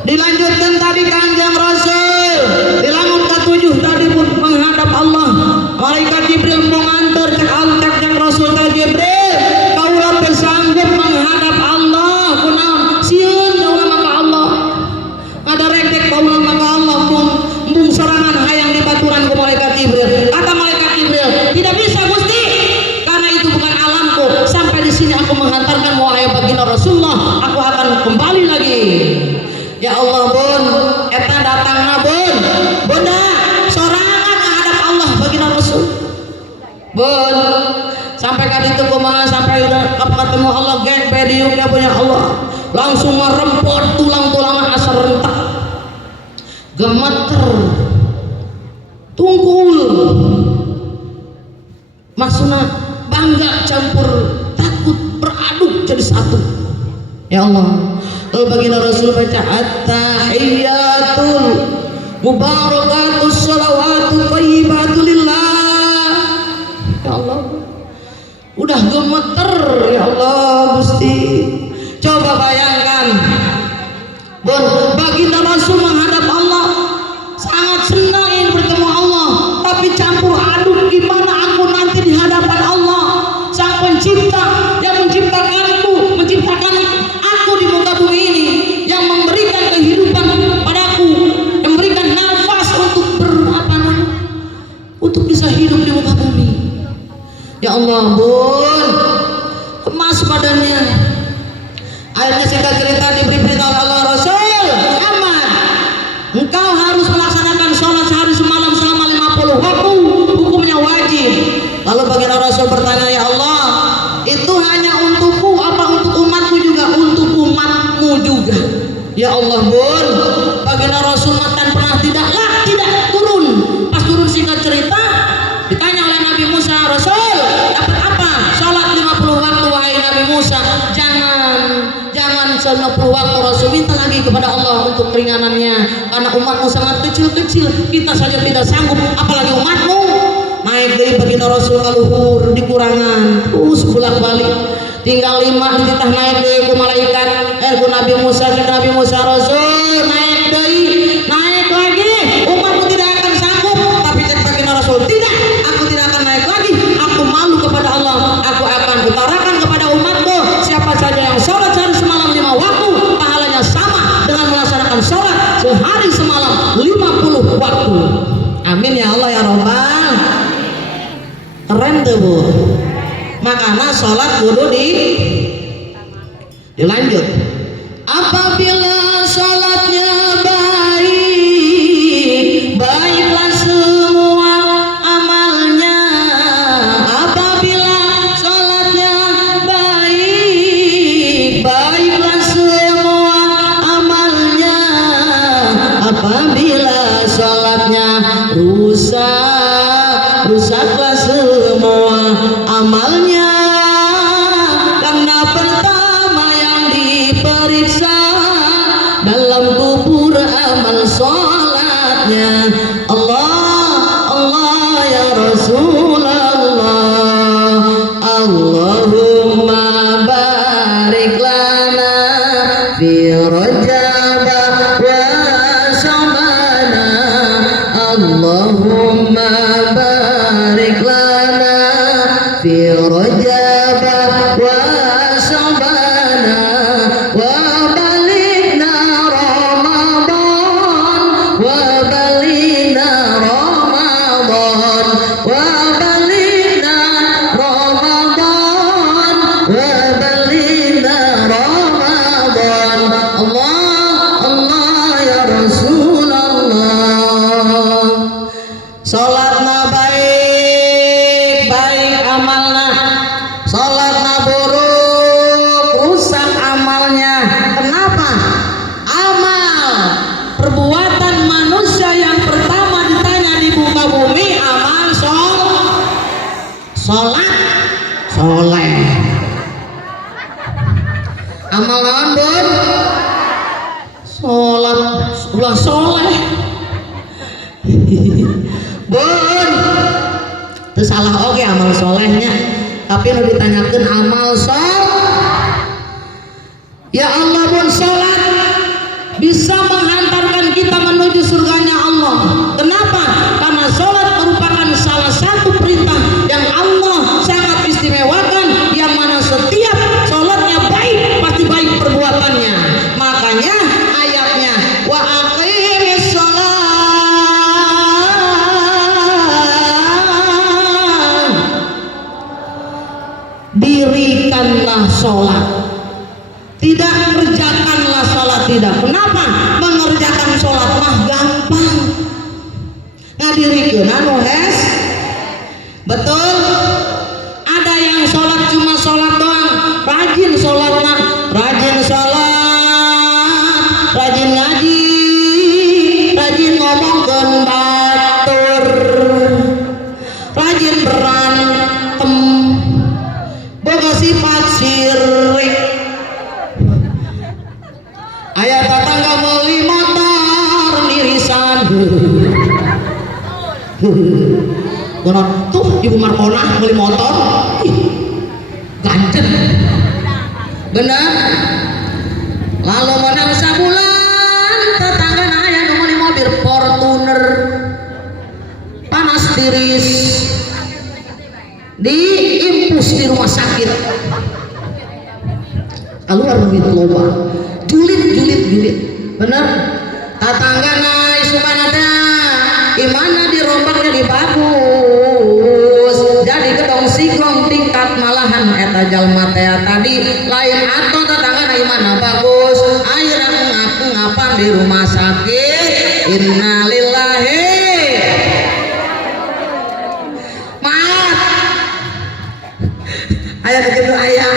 Dilanjutkan tadi Kanjeng Rasul. Dilangut ke-7 tadi pun menghadap Allah. Malaikat Jibril mengantar cek Rasul teh Jibril. Kaulah bersanggup menghadap Allah. Kunaon? Sieun kaulah maka Allah. Ada rektek kaulah maka Allah bung sorangan hayang dibaturan ke malaikat Jibril. Kata malaikat Jibril, tidak bisa Gusti. Karena itu bukan alamku. Sampai di sini aku menghantarkan wahai baginda Rasulullah. Aku akan kembali lagi. Ya Allah bun, eta datangna bun, bunda, sorangan menghadap Allah baginda Rasul. Bun, sampai kali itu kumaha sampai udah ketemu Allah geng pediuk ya punya Allah, langsung merempot tulang-tulangnya asal rentak, gemeter, tungkul, maksudnya bangga campur takut beraduk jadi satu. Ya Allah. Lalu baginda Rasul baca at-tahiyyatul mubarakatus shalawatu thayyibatu lillah. Ya Allah. Udah gemeter ya Allah Gusti. Coba bayangkan. Bun, baginda Rasul menghadap Allah. Sangat senang ingin bertemu Allah, tapi campur aduk gimana aku nanti di hadapan Allah. Sang pencipta yang menciptakanku, menciptakan aku di muka bumi ini, yang memberikan kehidupan padaku, yang memberikan nafas untuk untuk bisa hidup di muka bumi. Ya Allah bun, emas badannya. Akhirnya singkat cerita diberi perintah oleh Allah Rasul Muhammad, engkau harus melaksanakan sholat sehari semalam selama 50 waktu, hukumnya wajib. Lalu baginda Rasul bertanya, ya Allah, itu hanya untukku apa untuk umatku juga? Untuk umatmu juga. Ya Allah bun, baginda Rasul matan pernah tidak turun. Pas turun singkat cerita ditanya oleh Nabi Musa, Rasul dapat apa? Salat 50 waktu wahai Nabi Musa. Jangan 50 waktu Rasul, minta lagi kepada Allah untuk keringanannya, karena umatmu sangat kecil-kecil, kita saja tidak sanggup apalagi umatmu. Naik dari baginda Rasul kaluhur dikurangan terus bolak-balik. tinggal 5 dititah naik deui ku malaikat ku Nabi Musa cek Nabi Musa Rasul naik deui naik lagi umatku tidak akan sanggup tapi cek baginda Rasul tidak aku tidak akan naik lagi aku malu kepada Allah aku akan utarakan kepada umatku siapa saja yang sholat sehari semalam 5 waktu pahalanya sama dengan melaksanakan sholat sehari semalam 50 waktu amin ya Allah ya Rabbal keren tuh Bu makanya sholat kudu dilanjut apabila sholatnya baik baiklah semua amalnya apabila sholatnya baik baiklah semua amalnya apabila sholatnya rusak rusaklah semua amalnya karena pertama yang diperiksa dalam kubur amal sholatnya Allah ya Rasulullah Allahumma barik lana fi Rajab wa Sya'bana Allahumma barik lana fi Rajab wa Sya'bana wa balighna Ramadan wa balighna Ramadan wa balighna Ramadan wa balighna Ramadan Allah ya Rasulullah salatna baik baik amalna salatna buruk rusak amalnya kenapa amal perbuatan manusia yang pertama ditanya di muka bumi amal sholat soleh amal naon Bun sholat ulah soleh Bun itu salah oke amal solehnya tapi lu ditanyakan amal ya Allah Bun sholat bisa menghantarkan kita menuju surganya Allah kenapa? Karena sholat merupakan salah satu perintah yang Allah sangat istimewakan yang mana setiap sholatnya baik pasti baik perbuatannya makanya ayatnya wa aqimis sholat dirikanlah sholat tidak kerjakanlah sholat tidak kenapa mengerjakan sholat mah gampang ngadirikeun anu hes betul ada yang sholat cuma sholat doang rajin sholat mah rajin sholat rajin ngaji rajin ngomongkeun batur rajin berantem boga sifat syirik aya tetangga meuli motor nirisan tuh Ibu Markona beli motor gancet bener lalu menang sabulan tetangga aya nu meuli mobil Fortuner panas tiris diimpus di rumah sakit keluar duit loba julit bener tetangga naik sumana teh imana dirombak jadi bagus jadi gedong sigrong tingkat malahan eta jalma teh tadi lain atau tetangga na imana bagus ayeuna ngaku ngapan di rumah sakit innalillahi maaf aya begitu aya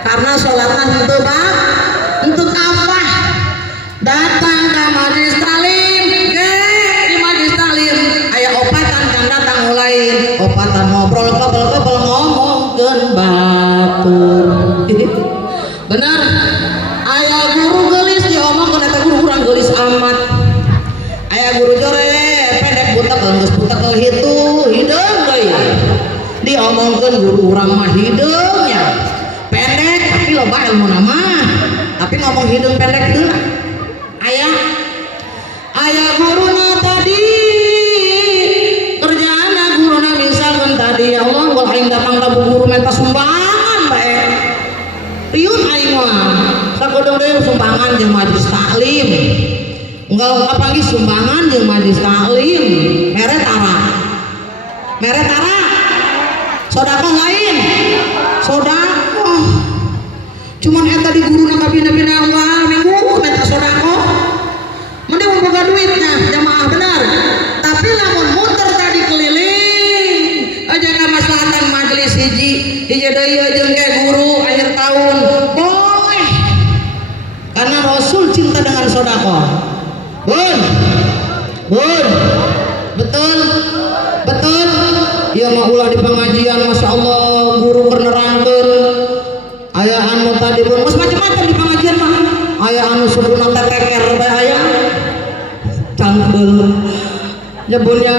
karena sholatnya itu bang untuk apa datang ke majlis talim di majlis talim aya opatan kan datang mulai opatan ngobrol kebel ngomongkeun batur benar aya guru gelis diomongkeun eta guru urang gelis amat aya guru jore pendek buta geus buta hitu hideung deui diomongkeun guru urang mah hideungnya ngomong hidung pendek dulu ayah guruna tadi kerjaannya guruna misalkan tadi ya Allah kalau aing datang ke guru minta sumbangan baik riun aing mah sakodong deui sumbangan jeung majelis taklim enggak apa lagi sumbangan jeung majelis taklim mere tara sodakoh lain sodakoh cuman eta di guruna kabina-bina Allah minggu minta sodakoh mending membuka duitnya jamaah benar tapi lamun muter tadi keliling aja kamaslahatan majelis hiji deui jeung ke guru akhir tahun boleh karena Rasul cinta dengan sodakoh bun betul ya mah ulah di pengajian Masya Allah guru kernerangkeun aya anu tadi pun mas macam-macam di pengajian mah aya anu subuhna teteker bae aya cangkeul nyebunnya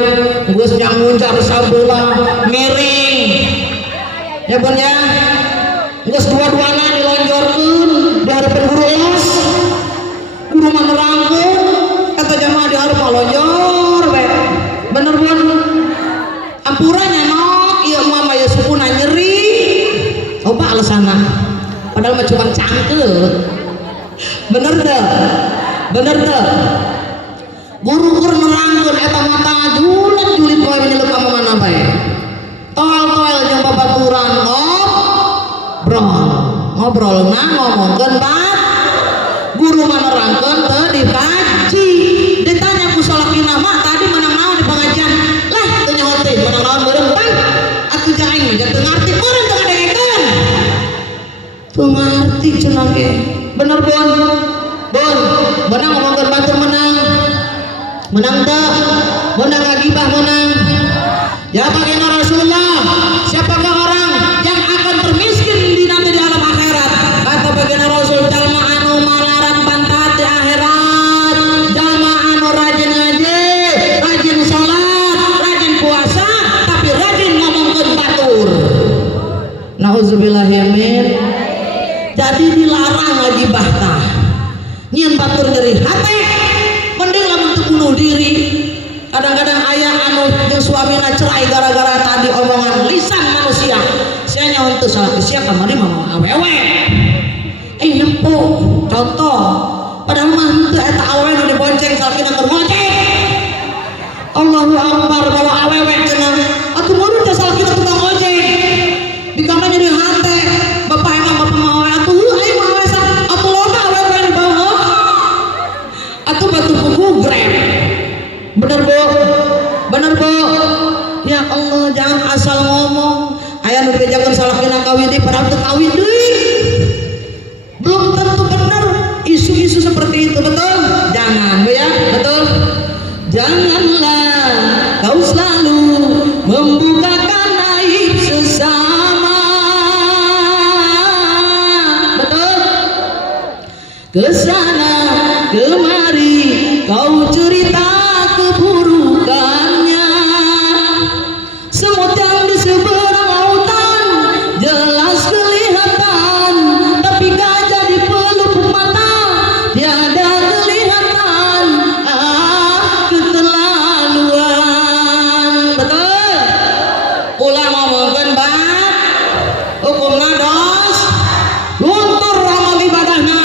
geus nyanguncar sabeula miring nyebunnya geus dua-duana dilonjorkeun di harapan guru los guru mah nerangkeun kata jamaah di hareup lonjor bae bener pun ampuranya nok ieu mah aya subuhna nyeri coba alasanna padahal mah cuma cangkeul bener teu guru keur nerangkeun eta mata julid poe menyelup ka mana bae toel jeung babaturan ngobrolna ngomongkeun bat guru mah nerangkeun teu dikaji ditanya ku salakina mah tadi menang naon di pengajian lah teu nyaho teh menang naon beureum pan atuh jang aing mah teu ngarti urang teu ngadengekeun teu ngarti cenah ge bener bon menang ngomongkeun batur menang teu menang ngagibah menang ya baginda Rasulullah siapakah orang yang akan termiskin di nanti di alam akhirat kata baginda Rasul jalma anu malarat pantat di akhirat jalma anu rajin ngaji rajin sholat rajin puasa tapi rajin ngomongkeun batur nauzubillahi min jadi dilarang ngagibah tah nyian batur dari hati mending lamun teu bunuh diri kadang-kadang ayah anu jeung suamina cerai gara-gara tadi omongan lisan manusia saya nyaho teu salah sia kamari mah awewe nempo contoh padahal mah teu eta awewe nu dibonceng salkina keur ngojek Allahu Akbar bawa awewe cenah atuh murid teh salkina tukang ojek di kamar jadi hate bapak emang bapak mah awewe atuh aing mah awewe atuh loba awewe di bawah atuh batu buku grab bener bu ya Allah jangan asal ngomong aya nu dibejakeun salakina kawin deui padahal teu kawin deui belum tentu benar isu-isu seperti itu betul jangan bu ya betul janganlah kau selalu membukakan aib sesama betul kesana kemari kau cerita keburukannya semut yang di seberang lautan jelas kelihatan tapi gajah di pelupuk mata tiada kelihatan keterlaluan betul ulang ngomongkeun bat hukumna dos luntur amal ibadahna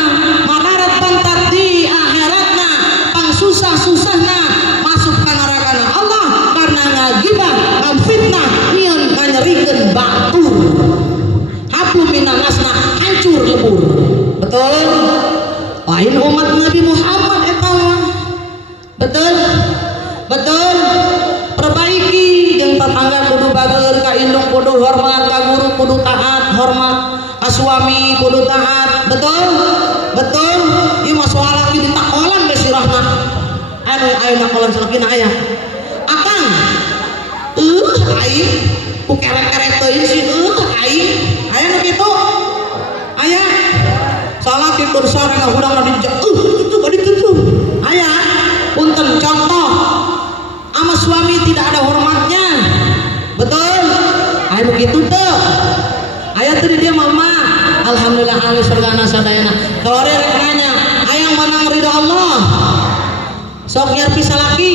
malarat pantat di akhiratna pang susah-susahna masuk ka nerakana Allah karena ngagibah ngafitnah nyeun nganyerikeun batur hablum minannasna hancur lebur betul lain umat Nabi Muhammad eta mah betul perbaiki jeung tetangga kudu bageur ka indung kudu hormat ka guru kudu taat hormat ka suami kudu taat betul ieu mah soal laki ditakolan be sirahna anu ayeuna kolan salakina aya akang aing ku kerek-kerek teuing sih aing aya nu kitu aya salaki keur sareng hudangna dijak itu ka ditu aya punten contoh ama suami tidak ada hormatnya betul aya nu kitu teu aya teu di dieu mama alhamdulillah alwi surgana sadayana Tore rek nanya, hayang menang ridho Allah. Sok nyar pisah laki.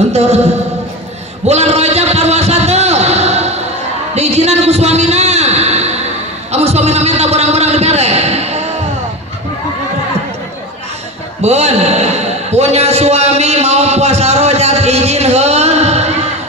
Henteu. Bulan Rajab puasa teu. Diizinan ku suamina. Amun suamina minta barang-barang dibere. Bun, punya suami mau puasa Rajab izinkeun.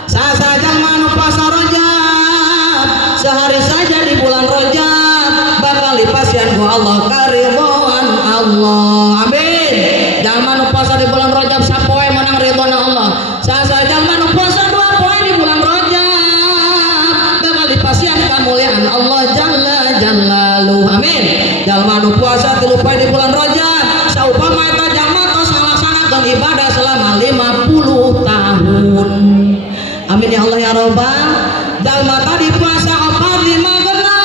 Sasaja manu puasa Rajab. Sehari saja di bulan Rajab bakal dipasihan ku Allah karidhoan Allah. Amin. Jalma nu puasa di bulan Rajab sapoe menang ridhona Allah. Sasaja manu puasa 2 poe di bulan Rajab bakal dipasihan kamuliaan Allah jalla jalaluhu. Amin. Jalma nu puasa 3 poe di bulan Rajab saupama eta jalma tos ngalaksanakeun ibadah selama 50 tahun. Amin ya Allah ya Rabbal. Jalma tadi puasa 4 5 genap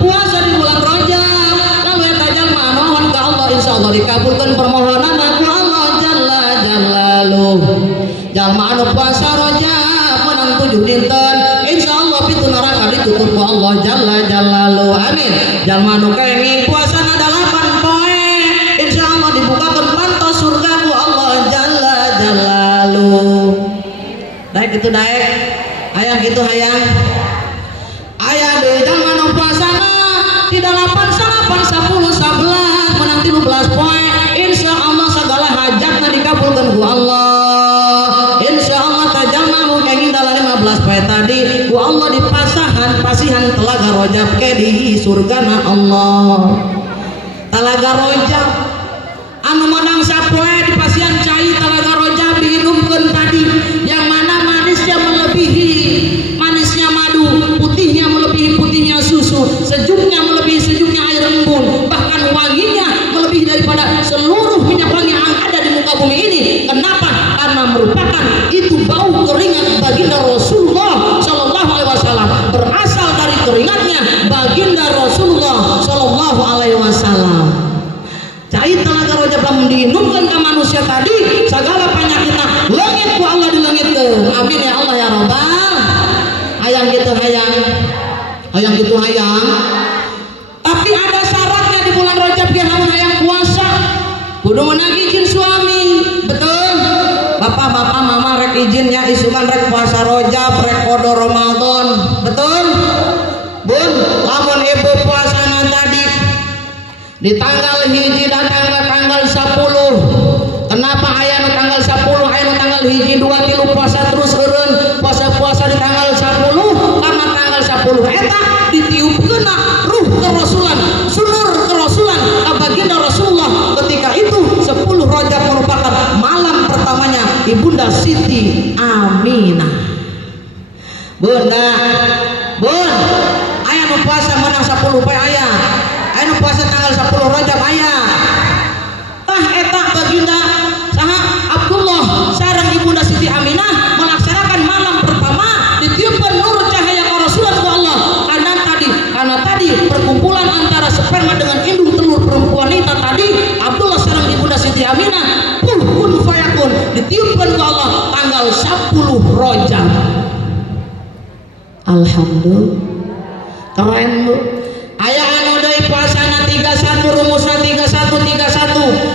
puasa di bulan Rajab lalu eta jalma mohon ka Allah insyaallah dikabulkeun permohonan ku Allah jalla jalaluhu. Jalma anu puasa Rajab menang 7 dinten insyaallah pintu neraka ditutup ku Allah jalla jalaluhu. Amin. Jalma anu kenging puasana 8 poe insyaallah dibukakeun pantos surga ku Allah jalla jalaluhu. Daek itu daek, hayang gitu hayang. Ayah deui jalma nu puasana di 8 10 11 menang 13 poe insyaallah segala hajatna dikabulkeun ku Allah. Insyaallah ta jalma mun kenging dalam 15 poe tadi ku Allah pasihan telaga Rajab ke di surgana Allah. Telaga Rajab anu menang sapoe di pasihan cai telaga Rajab diinumkeun tadi yang mana manisnya melebihi manisnya madu, putihnya melebihi putihnya susu, sejuknya melebihi sejuknya air embun, bahkan wanginya melebihi daripada seluruh minyak wangi yang ada di muka bumi ini. Kenapa? Karena merupakan itu bau keringat baginda Rasulullah Shallallahu Alaihi Wasallam, berasal dari keringatnya baginda Rasulullah Shallallahu Alaihi Wasallam. Cai telaga Rajab lamun diinumkeun ka manusia tadi segala penyakitna leungit ku Allah dileungitkeun. Amin ya Allah ya Rabbal. Hayang gitu hayang. Hayang gitu hayang. Tapi ada syaratnya di bulan Rajab ge lamun hayang puasa. Kudu meunang izin suami. Betul? Bapak-bapak mama rek izinnya isukan rek puasa Rajab, rek podo Ramadan. Betul? Bun, lamun ibu puasana tadi di tanggal hiji datang ke tanggal 10. Kenapa aya nu tanggal 10, aya nu tanggal hiji 2 3 puasa terus eureun puasa di tanggal 10? Karena tanggal 10 eta ditiupkeunna ruh kerasulan, sunur kerasulan ka baginda Rasulullah. Ketika itu 10 Rajab merupakan malam pertamanya Ibunda Siti Aminah. Bunda, bun, aya nu puasa menang 10 poe aya. Anu puasa tanggal 10 Rajab aya. Tah eta baginda saha Abdullah sareng Ibunda Siti Aminah melaksanakan malam pertama ditiupkeun nur cahaya kerasulan ku Allah. Karena tadi perkumpulan antara sperma dengan induk telur perempuan wanita tadi Abdullah sareng Ibunda Siti Aminah kun fayakun ditiupkeun ku Allah tanggal 10 Rajab. Alhamdulillah. Keren Bu. Aya anu deui puasana 31 rumusna 31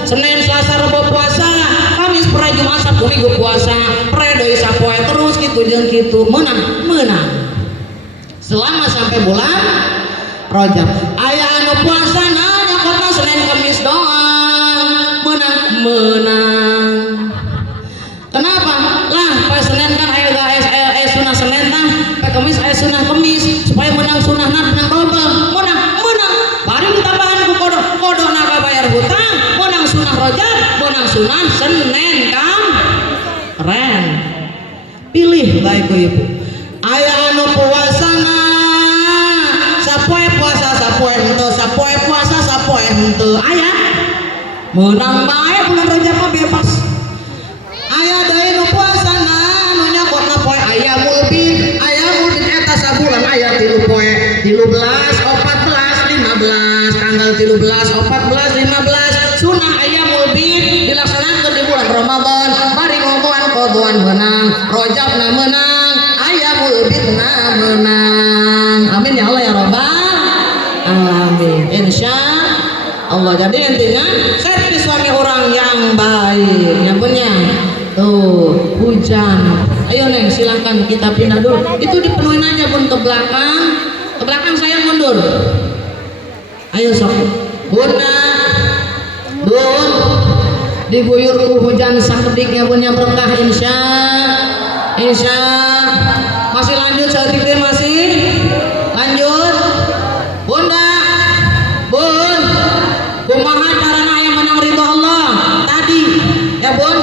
Senin Selasa Rabu puasa, Kamis Pare Jumat Sabtu Minggu puasa, pare deui sapoe terus kitu jeung kitu menang selama sampai bulan Rajab. Aya anu puasana nyokotna Senin Kamis doang menang. Kenapa? Lah pas Senin kan aya sunah Senin tah, pas Kamis aya sunah Kamis supaya menang sunahna menang double. Bari ditambahan ku kodok naka bayar hutang, menang sunah Rajab, menang sunah Senin kan? Keren. Pilih baik ku ibu. Aya anu puasana sapoe puasa sapoe henteu, sapoe puasa sapoe henteu. Aya menang bae bulan Rajab mah bebas. Aya deui nu puasana nu nyakotna poe Ayyamul Bid. Ayyamul Bid eta sabulan aya 3 poe, 13, 14, 15, tanggal 13, 14, 15 sunah Ayyamul Bid dilaksanakeun di bulan Ramadan. Bari ngoboan menang, Rajabna menang, Ayyamul Bidna menang. Amin ya Allah ya Rabbal alamin. Insya silahkan kita pindah dulu. Itu dipenuhin aja bun ke belakang saya mundur. Ayo sok bunda bun diguyur ku hujan sakdiknya bunnya berkah insya masih lanjut seketik masih lanjut bunda bun kumaha carana yang menang ridho Allah tadi ya bun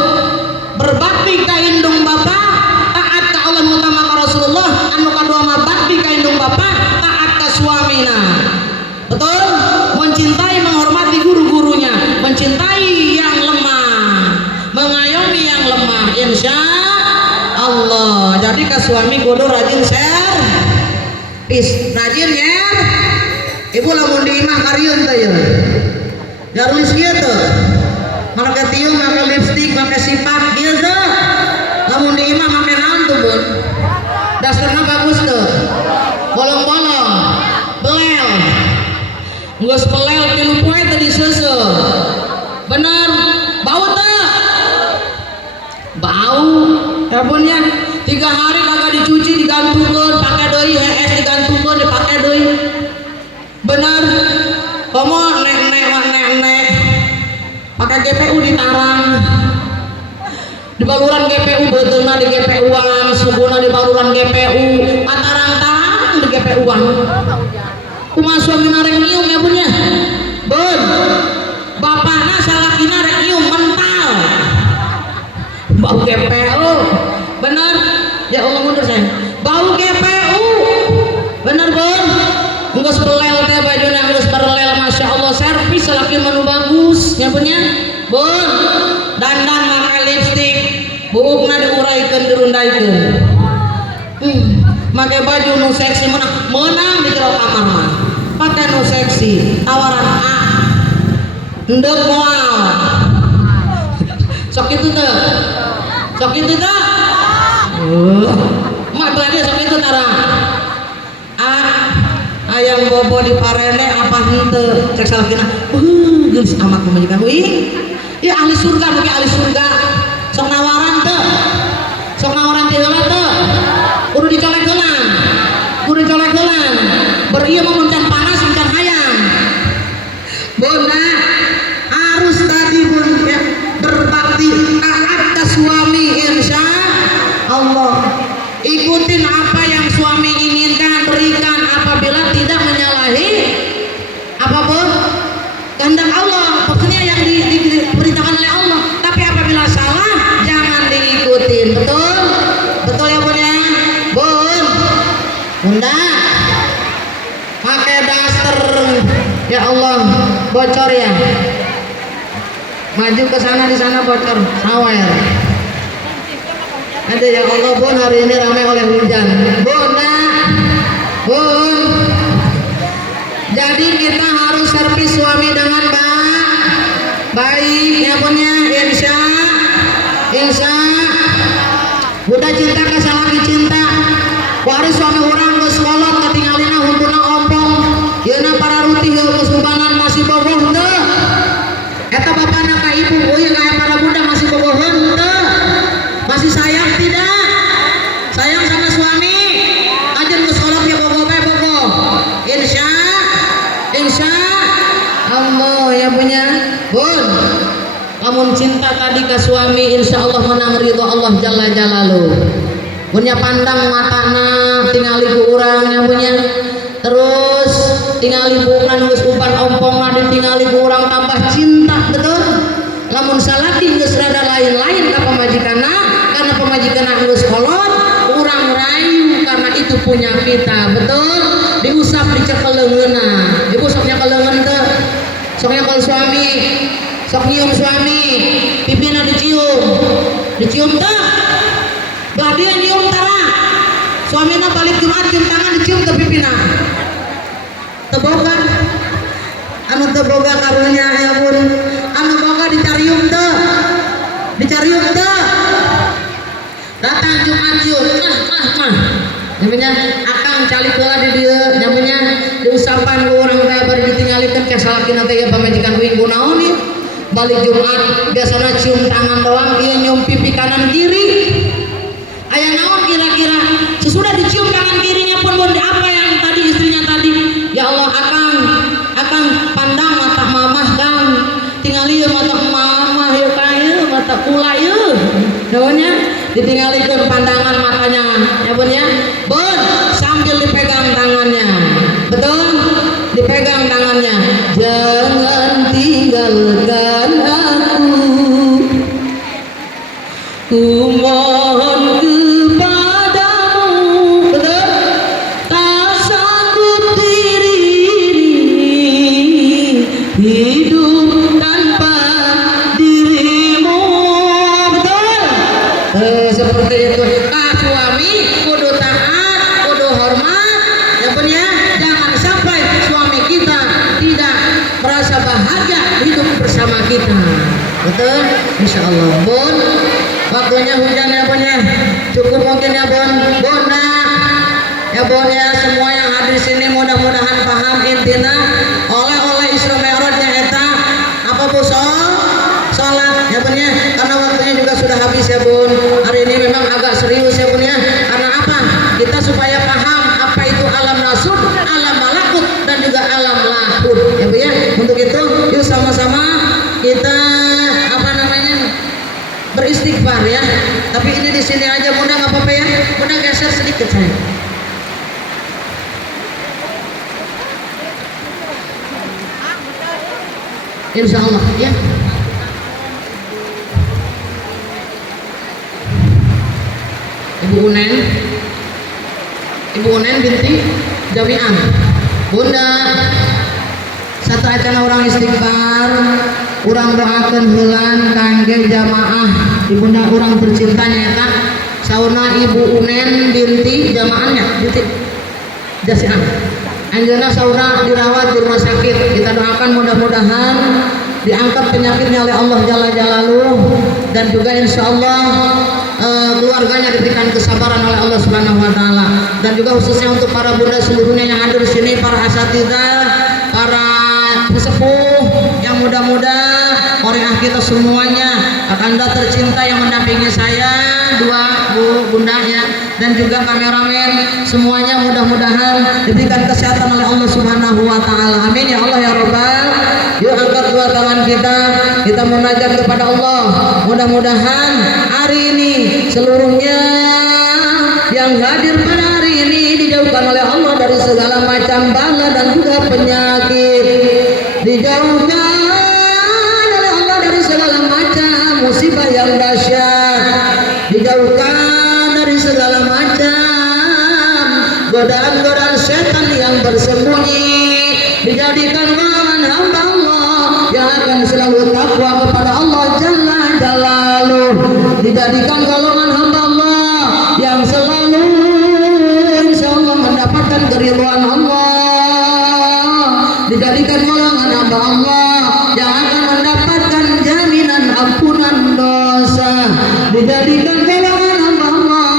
berbakti ka indung bapak taat ka Allah utama ka Rasulullah anu kadua mah bakti ka indung bapak taat ka suamina betul mencintai menghormati guru-gurunya mencintai yang lemah mengayomi yang lemah insya Allah. Jadi ke suami kudu rajin rajin ya ibu lamun di imah karyeun teh ya garulis kieu teh make tiung make lipstik make sifat kieu teh lamun di imah make naon tuh bun dasarna bagus tuh bolong-bolong belel geus belel 3 poe teh diseuseuh bener bau teh bau ya 3 hari kagak dicuci digantungkeun pakai deui HS digantungkeun dipake deui bener komo nek pakai GPU ditarang di baluran GPU beuteuna di GPU-an subuna di baluran GPU atarang-tarang di GPU-an kumaha suamina rek nyium ya bun ya bun bapakna salakina rek nyium mental bau GPU bener ya Allah mundur saya bau GPU bener bun geus belel teh bajuna geus berlel masya Allah servis laki manu bagus ya punya bun dandan make lipstik buukna diuraykeun dirundaikeun make baju nu seksi menang di jero kamar mah pakai nu seksi tawaran A endeup moal sok itu teh mak belanja sok itu tara ayam bobo di parene apa henteu cek salakina geus amat pemajikan wih ya ahli surga bagi ahli surga sok nawaran teu heula teu kudu dicolek heulan berieu mah muncan panas muncan hayang bunda harus tadi bun ya berbakti taat ke suami insya Allah ikutin apa yang suami inginkan berikan apabila tidak menyalahi apa bun kehendak Allah maksudnya yang diperintahkan oleh Allah tapi apabila salah jangan diikutin betul ya bun ya bunda pakai daster ya Allah bocor ya maju ke sana di sana bocor sawer ada ya Allah bun hari ini ramai oleh hujan bunda bun jadi kita harus servis suami dengan baik ya punya insya bunda cinta ke salaki cinta waris suami orang geus kolot ketinggalina humpuna ompong yeuna para ruti geus subanan masih boboh teu eta bapana ka ibu euy ka para bunda masih boboheun teu masih sayang tidak sayang sama suami ajeun geus kolot ya boboh bae boboh insya Allah ya punya bun lamun cinta tadi ke suami insya Allah menang ridho Allah jalla jalaluh punya pandang matana tingali ku urang nya punya terus tingali ku urang geus umpan ompongna ditingali ku urang tambah cinta betul lamun salaki geus rada lain-lain ka pamajikanna karena pamajikanna geus kolot urang rayu karena itu punya kita betul diusap dicekel leungeunna ibu sok nyakel leungeun teu sok nyakel suami sok nyium suami pipina dicium teu belah dia nyium tara suamina balik Jumat cium tangan dicium ke pipina teboga anu teboga karunya ya bun anu boga dicarium teu datang Jumat cium namanya akang calik heula di dieu namanya diusapan ku urang teh bari ditinggalikeun ke salakina teh ya pamajikan uing kunaon ieu balik Jumat biasana cium tangan doang ieu nyium pipi kanan kiri aya naon kira Sesudah dicium tangan kirinya pun bun, apa yang tadi istrinya tadi, ya Allah akan pandang mata mamah kang, tingali mata mamah ya kang, mata kula ya, daunnya ditinggalkan pandangan matanya, ya bun ya, bun sambil dipegang tangannya, betul, dipegang tangannya, jangan tinggalkan aku mohon kepadamu, betul, tak sanggup diri ini hidup tanpa dirimu, betul, seperti itu. Suami kudu taat, kudu hormat, ya pun ya, jangan sampai suami kita tidak merasa bahagia hidup bersama kita, betul, insya Allah. Bun, waktunya hujan ya bun ya, cukup mungkin ya bun, bunda ya bun ya, semua yang hadir sini mudah-mudahan paham intina oleh Isra Mi'rajnya eta apa bu, sholat ya bun ya, karena waktunya juga sudah habis ya bun. Hari ini memang agak serius ya bun ya, karena apa, kita supaya paham apa itu alam nasut, alam malakut dan juga alam lahut ya bu ya. Untuk itu yuk sama-sama kita apa namanya beristighfar ya. Tapi ini di sini aja bunda, nggak apa-apa ya bunda, geser sedikit saya. Insya Allah ya. Ibu Unen binti Jami'ah, bunda satu acara orang istighfar, orang doakan bulan kangge jamaah ibunda orang tercintanya tak sauna Ibu Unen binti jamaahnya binti Jasiah, anjana sauna dirawat di rumah sakit. Kita doakan mudah-mudahan diangkat penyakitnya oleh Allah Jalla Jalaluh, dan juga insya Allah keluarganya diberikan kesabaran oleh Allah Subhanahu Wa Taala, dan juga khususnya untuk para bunda seluruhnya yang hadir di sini, para asatidzah, para sesepuh yang muda-muda, orangah kita semuanya, Anda tercinta yang mendampingi saya, dua bu bunda ya, dan juga kameramen semuanya, mudah-mudahan diberikan kesehatan oleh Allah Subhanahu Wa Taala. Amin ya Allah ya Rabbal. Yuk angkat dua tangan kita munajat kepada Allah. Mudah-mudahan hari ini seluruhnya yang hadir pada hari ini dijauhkan oleh Allah dari segala macam bala dan juga penyakit, dijauhkan oleh Allah dari segala macam musibah yang dahsyat, dijauhkan dari segala macam godaan-godaan setan yang bersembunyi, dijadikan golongan hamba Allah yang akan selalu takwa kepada Allah Jalla Jalaluh, dijadikan golongan hamba Allah yang selalu insya Allah mendapatkan keridhaan Allah, dijadikan golongan hamba Allah yang akan mendapatkan jaminan ampunan dosa, dijadikan golongan hamba Allah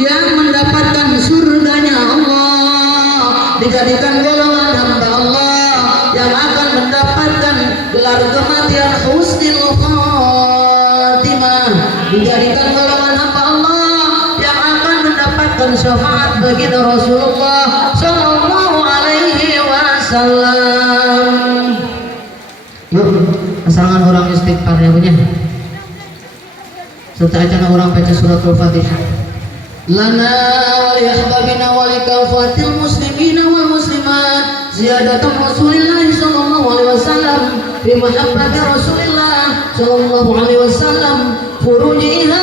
yang mendapatkan surganya Allah, dijadikan golongan hamba Allah yang akan mendapatkan gelar kematian husnul khatimah, dijadikan golongan hamba Allah yang akan mendapatkan syafaat baginda Rasulullah Sallallahu Alaihi Wasallam. Yuk, pasangan orang istighfar ya punya. Serta aja orang baca surat Al-Fatihah. Lana wa li ahbabina wa li kafatil muslimina wal muslimat ziyadatan Rasulillah sallallahu alaihi wasallam bi mahabbati Rasulillah sallallahu alaihi wasallam furujiha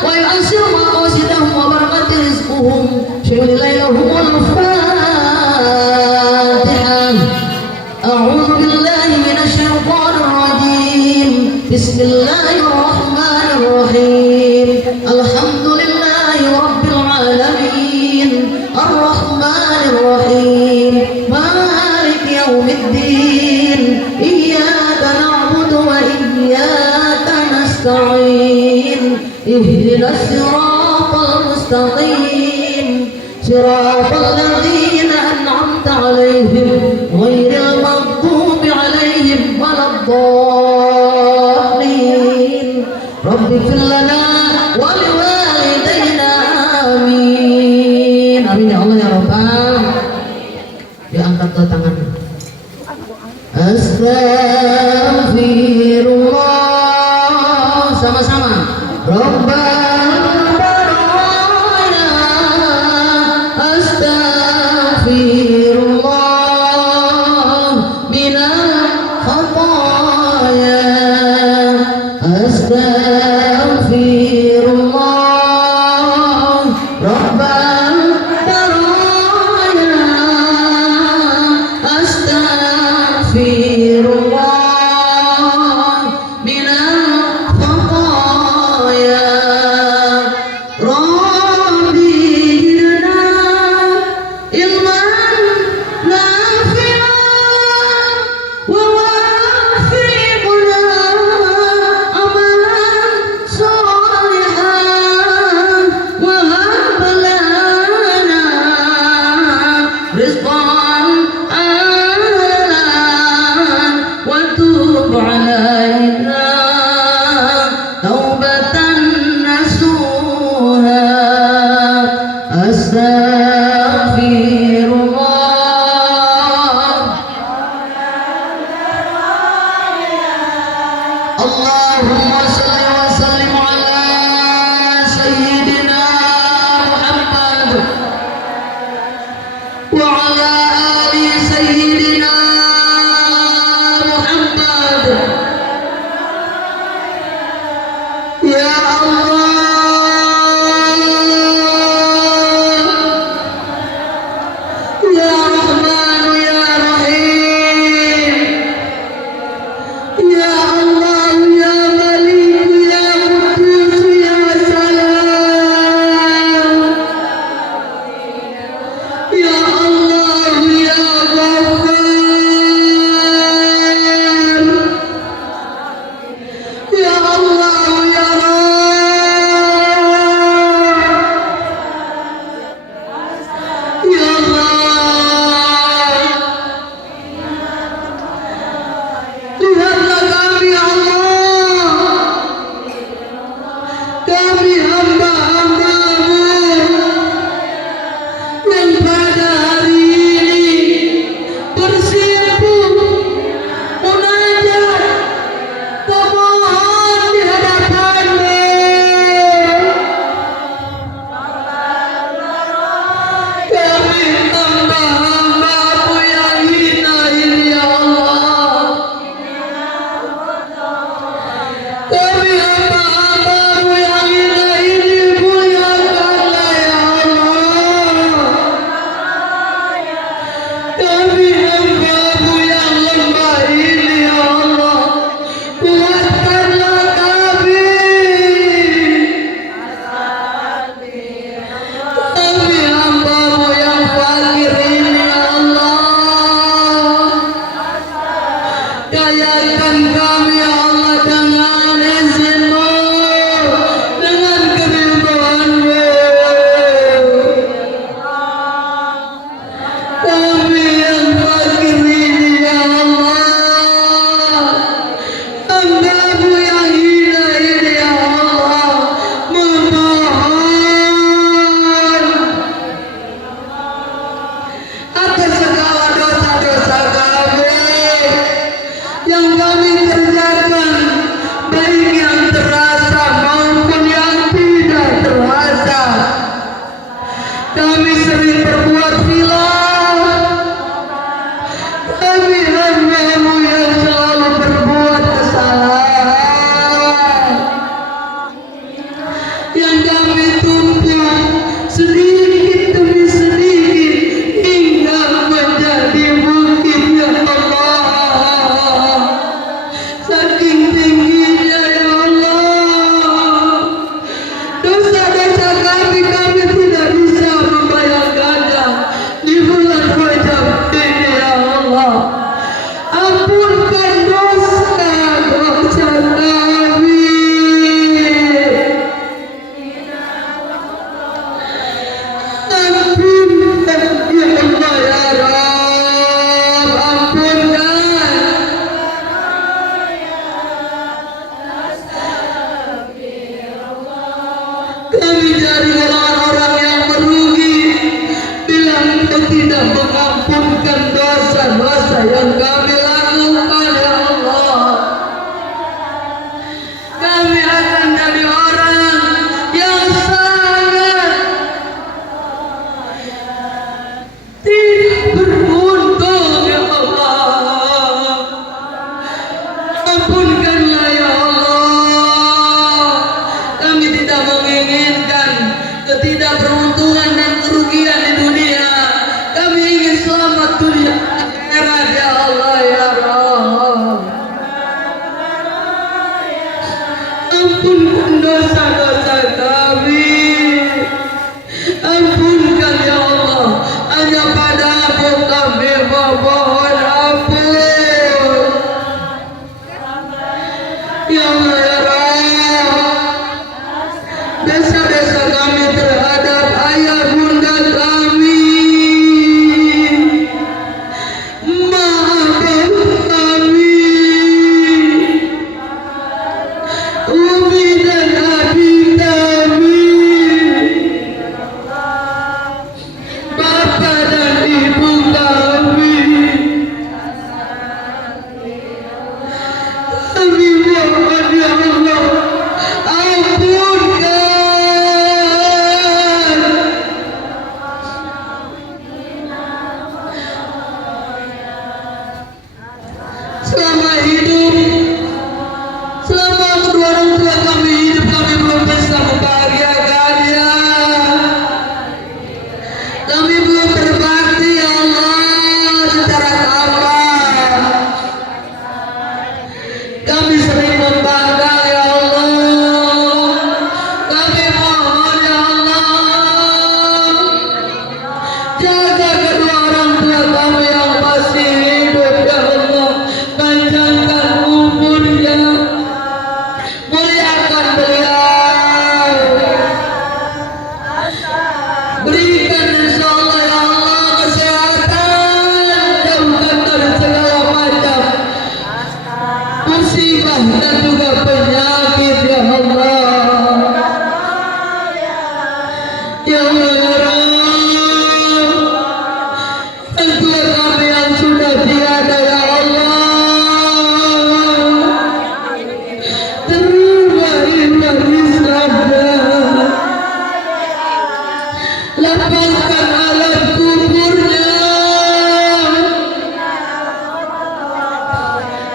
wa yu'assir maqasidahum wa barakati rizquhum syulilailahum al-Fatihah. A'udzu billahi minasy syaithanir rajim. Bismillahirrahmanirrahim. Alhamdulillahi rabbil alamin. Ar-Rahmanir Rahim. Maliki yaumiddin. Iyyaka na'budu wa iyyaka nasta'in. Ihdinas siratal mustaqim. Siratal ladzina an'amta 'alaihim ghairil maghdubi 'alaihim waladdallin. Rabbi ighfir lana wa liwalidayna amin. sama-sama. Rabbana baraya astaghfirullah minal khataya astaghfirullah Rabbana baraya astaghfirullah minal khataya Rabbi zidna ilman nafi'an wa wafiqna amalan salihan wa hab lana rizqan halalan wa tub alaina taubatan nasuha astaghfirullah Allahumma salli wa sallim ala sayyidina Muhammad wa ala ali sayyidina Muhammad ya Allah ya Rahman ya Rahim ya Allah ya Malik ya Qudus ya Salam ya Allah ya Ghaffar ya Allah ya Rabb ya Allah lihatlah kami ya Allah kami hamba-hambamu yang pada hari ini bersimpuh munajat memohon di hadapan-Mu. Kami hamba-hamba-Mu yang hina ini ya Allah. Kami hamba-hamba-Mu yang hina ini muliakanlah ya Allah. Kami hamba-Mu yang lemah ini ya Allah. Kuatkanlah kami. Kami hamba-Mu yang fakir ini ya Allah. Kayakan kami ya Allah dengan izin-Mu, dengan keridhaan-Mu. Kami yang fakir ini ya Allah, hamba-Mu yang hina ini ya Allah, memohon atas segala dosa-dosa kami yang kami kerjakan, baik yang terasa maupun yang tidak terasa. Kami sering berbuat khilaf, kami hamba-Mu yang selalu berbuat kesalahan, yang kami tumpah sedikit demi sedikit hingga menjadi bukit ya Allah. Saking tingginya ya Allah, dosa-dosa kami tidak bisa membayangkannya di bulan Rajab ini ya Allah. Ampunkan dosa-dosa kami. Ampunkan ya Allah ya Rabb, ampunkan. Kami dari orang-orang yang merugi bila Engkau tidak mengampunkan dosa-dosa yang kami lakukan ya Allah. Kami akan ampunkan dosa-dosa kami, ampunkan ya Allah, hanya padamu kami memohon ampun ya Allah ya Rabb. Dosa-dosa kami terhadap ayah bunda kami, maafkan kami, umi dan abi kami, bapak dan ibu kami. Kami mohon ya Allah, ampunkan. Selama hidup, selama kedua orang tua kami hidup, kami belum bisa membahagiakannya. Kami belum berbakti ya Allah secara tampak. Kami sering membanggang ya Allah. Kami mohon ya Allah, jaga kedua orang tua kami yang masih hidup ya Allah. Panjangkan umurnya, muliakan beliau, berikan insyaallah ya Allah kesehatan, jauhkan dari segala macam musibah dan juga penyakit ya Allah. Ya Allah ya Rabb, tentulah kami yang sudah tiada ya Allah, terima Islamnya, lapangkan alam kuburnya,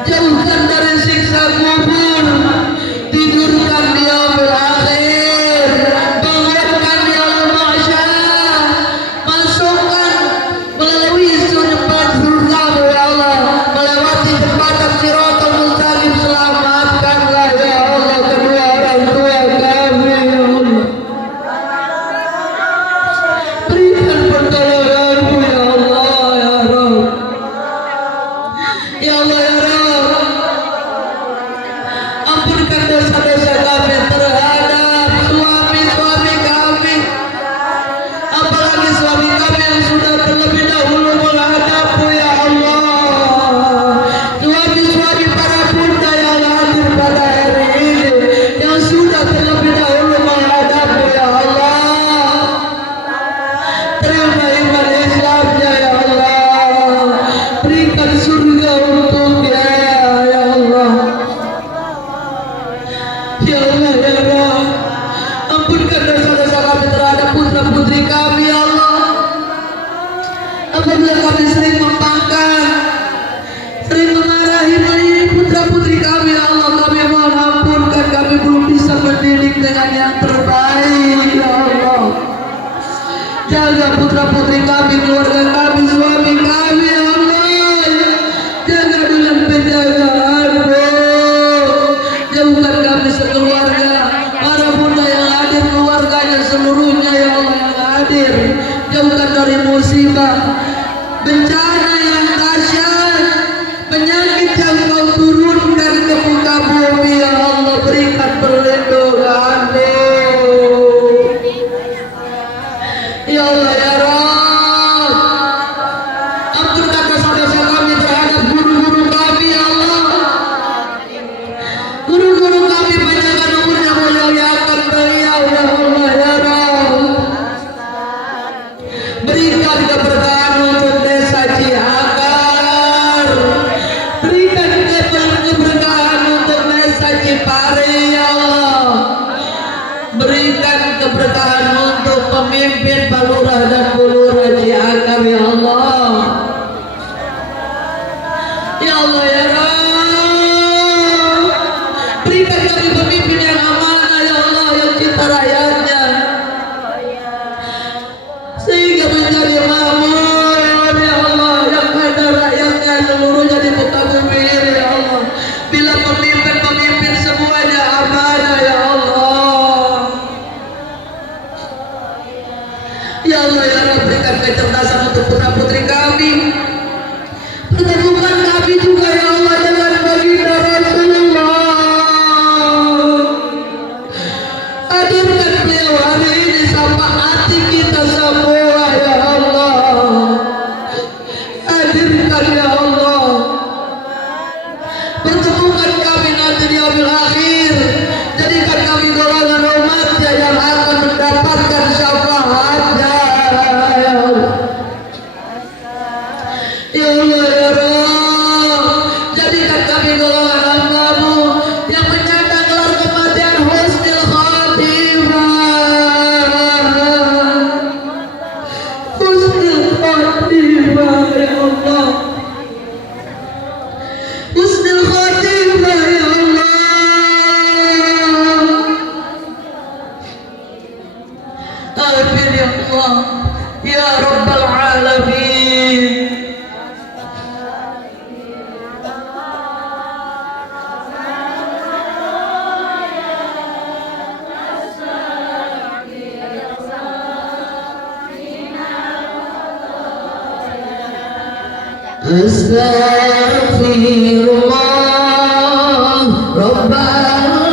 jauhkan dari siksa kubur, tidurkan di yaumil akhir, bangunkan di alam mahsyar, masukkan melalui surga ya Allah, melewati jembatan Shiratal Mustaqim, selamatkanlah ya Allah kedua orang tua kami ya Allah. Berikan pertolonganmu ya Allah ya Rabb. Ya Allah ya Rabb, ampunkan dosa-dosa kami terhadap suami-suami kami, apalagi suami kami yang sudah terlebih dahulu menghadapmu ya Allah. Suami-suami para bunda yang hadir pada hari ini, yang sudah terlebih dahulu menghadapmu ya Allah, terima iman Islamnya ya Allah, berikan surga untuknya ya Allah. Ya Allah ya Rabb, ampunkan dosa-dosa kami terhadap putra-putri kami ya Allah. Apabila kami sering membangkang, sering memarahi putra-putri kami ya Allah, kami mohon ampunkan, kami belum bisa mendidik dengan yang terbaik ya Allah. Jaga putra-putri kami, keluarga kami, suami kami ya Allah, jaga dengan penjagaanmu, jauhkan kami sekeluarga, para bunda yang hadir, keluarganya seluruhnya ya Allah yang hadir, jauhkan dari musibah, bencana yang dahsyat, penyakit yang kau turunkan ke muka bumi ya Allah, berikan perlindunganmu ya Allah ya Rabb. Ampunkan dosa-dosa kami terhadap guru-guru kami ya Allah. Guru-guru kami panjangkan umurnya, muliakan beliau ya Allah ya Rabb. Berikan keberkahan untuk desa Ciakar, berikan keberkahan untuk desa Cipari ya Allah, berikan keberkahan untuk pemimpin Pak Lurah dan Bu Lurah Ciakar ya Allah. Ya Allah ya Rabb, berikan kami pemimpin yang amanah ya Allah, yang cinta rakyatnya, sehingga menjadi makmur ya Allah, yang ada rakyatnya seluruhnya di muka bumi ini ya Allah. Bila pemimpin-pemimpin semuanya amanah kecerdasan untuk putra putri kami. Pertemukan kami juga ya Allah dengan baginda Rasulullah. Hadirkan beliau hari ini sampai hati kita semua ya Allah. Hadirkan ya Allah. Pertemukan kami nanti di yaumil akhir. Jadikan kami golongan umatnya yang akan mendapatkan syafaatnya ya Allah. Ya Allah ya Rabb, jadikan kami golongan hamba-Mu yang menyandang gelar kematian husnul khatimah. Husnul khatimah ya Allah. Husnul khatimah ya Allah. Amin ya Allah ya Rabbal Alamin. Astaghfirullah Rabbal Baraya.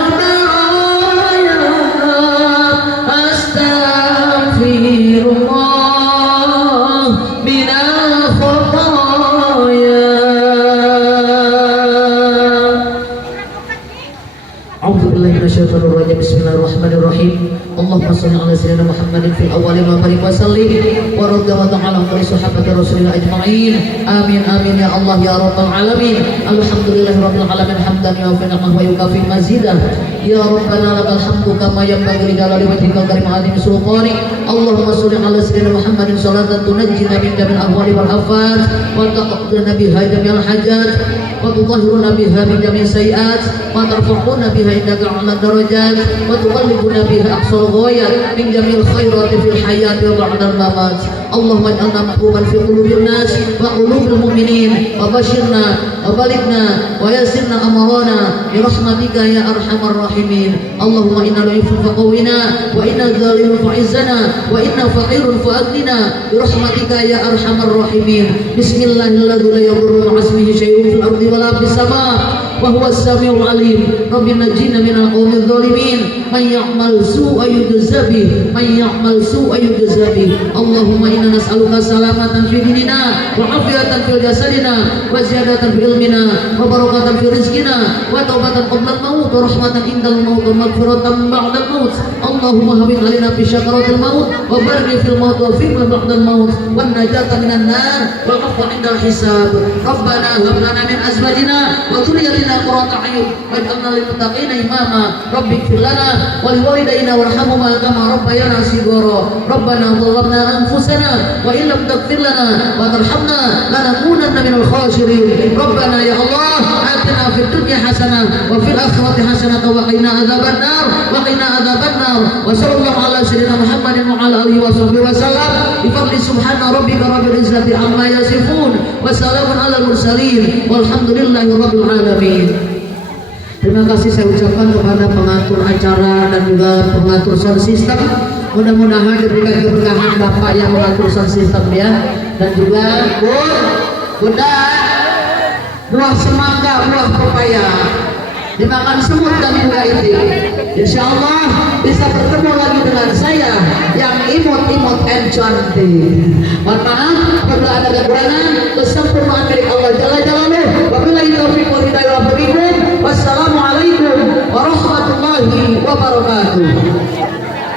Astaghfirullah minal khataya. A'udzubillahi minasyaitonir rajim. Bismillahirrahmanirrahim. Allahumma shalli ala sayyidina Muhammadin fil awwalin wa barik wa sallim wa radhiyallahu ta'ala an sahabati rasulillah ajma'in. Amin amin ya Allah ya rabbal alamin. Alhamdulillahirabbil alamin hamdan yuwaffi ni'amahu wa yukafi mazidah. Ya rabbana lakal hamdu kama yanbaghi li jalali wajhikal karim azim sultani. Allahumma shalli ala sayyidina Muhammadin salatan tunajjina min jamil ahwali wal afat wa taqaddana biha jamil hajat wa tutahhiruna biha min jamil sayiat wa tarfa'una biha indaka 'ala darajat wa tuqallibuna biha aqsal ghayat min jamil khairati fil hayati wa ba'dal mamat. Allahumma ij'alna mahbuban fi qulubin nas wa qulubil mu'minin wa bashirna wa balighna wa yassirna amarana bi rahmatika ya arhamar rahimin. Allahumma inna dhaifun faqawina wa inna dhalimun fa'izzana wa inna faqirun fa'aghnina bi rahmatika ya arhamar rahimin. Bismillahirrahmanirrahim. La yadurru ma'asmihi syai'un fil ardi wa la fis sama' wa huwa as-sami'ul 'alim. Rabbi najjina minal qawmiz zalimin. Man ya'mal su'a yujza bih, man ya'mal su'a yujza bih. Allahumma inna nas'aluka salamatan fi dinina wa afiyatan fil jasadina wa ziyadatan fi ilmina wa barakatan fi rizqina wa taubatan qabla al-maut wa rahmatan indal maut wa maghfiratan ba'da al-maut. Allahumma hawwin 'alaina fi sakaratil maut wa barik fil maut wa fi ba'da al-maut wan najata minan nar wal 'afwa 'indal hisab. Rabbana hab lana min azwajina wa dhurriyyatina qurrata a'yun waj'alna lil muttaqina imama. Rabbighfir lana wa liwalidayna warhamhuma kama rabbayana shighara. Rabbana dhalamna anfusana wa illam taghfir lana wa tarhamna lanakunanna minal khasirin. Rabbana ya Allah atina fid dunya hasanah wa fil akhirati hasanah wa qina adzabannar wa qina adzabannar. Wa sallallahu ala sayyidina Muhammadin wa ala alihi wa sahbihi wa sallam bi fadli subhana rabbika rabbil izzati amma yasifun wa salamun alal mursalin walhamdulillahi rabbil alamin. Terima kasih saya ucapkan kepada pengatur acara dan juga pengatur sound system. Mudah-mudahan diberikan keberkahan Bapak yang mengatur sound system ya, dan juga Bunda, buah semangka, buah pepaya dimakan semut dan juga itik. Insya Allah bisa bertemu lagi dengan saya yang imut-imut and cantik. Mohon maaf apabila ada kekurangan. Kesempurnaan milik Allah Jalla Jalla.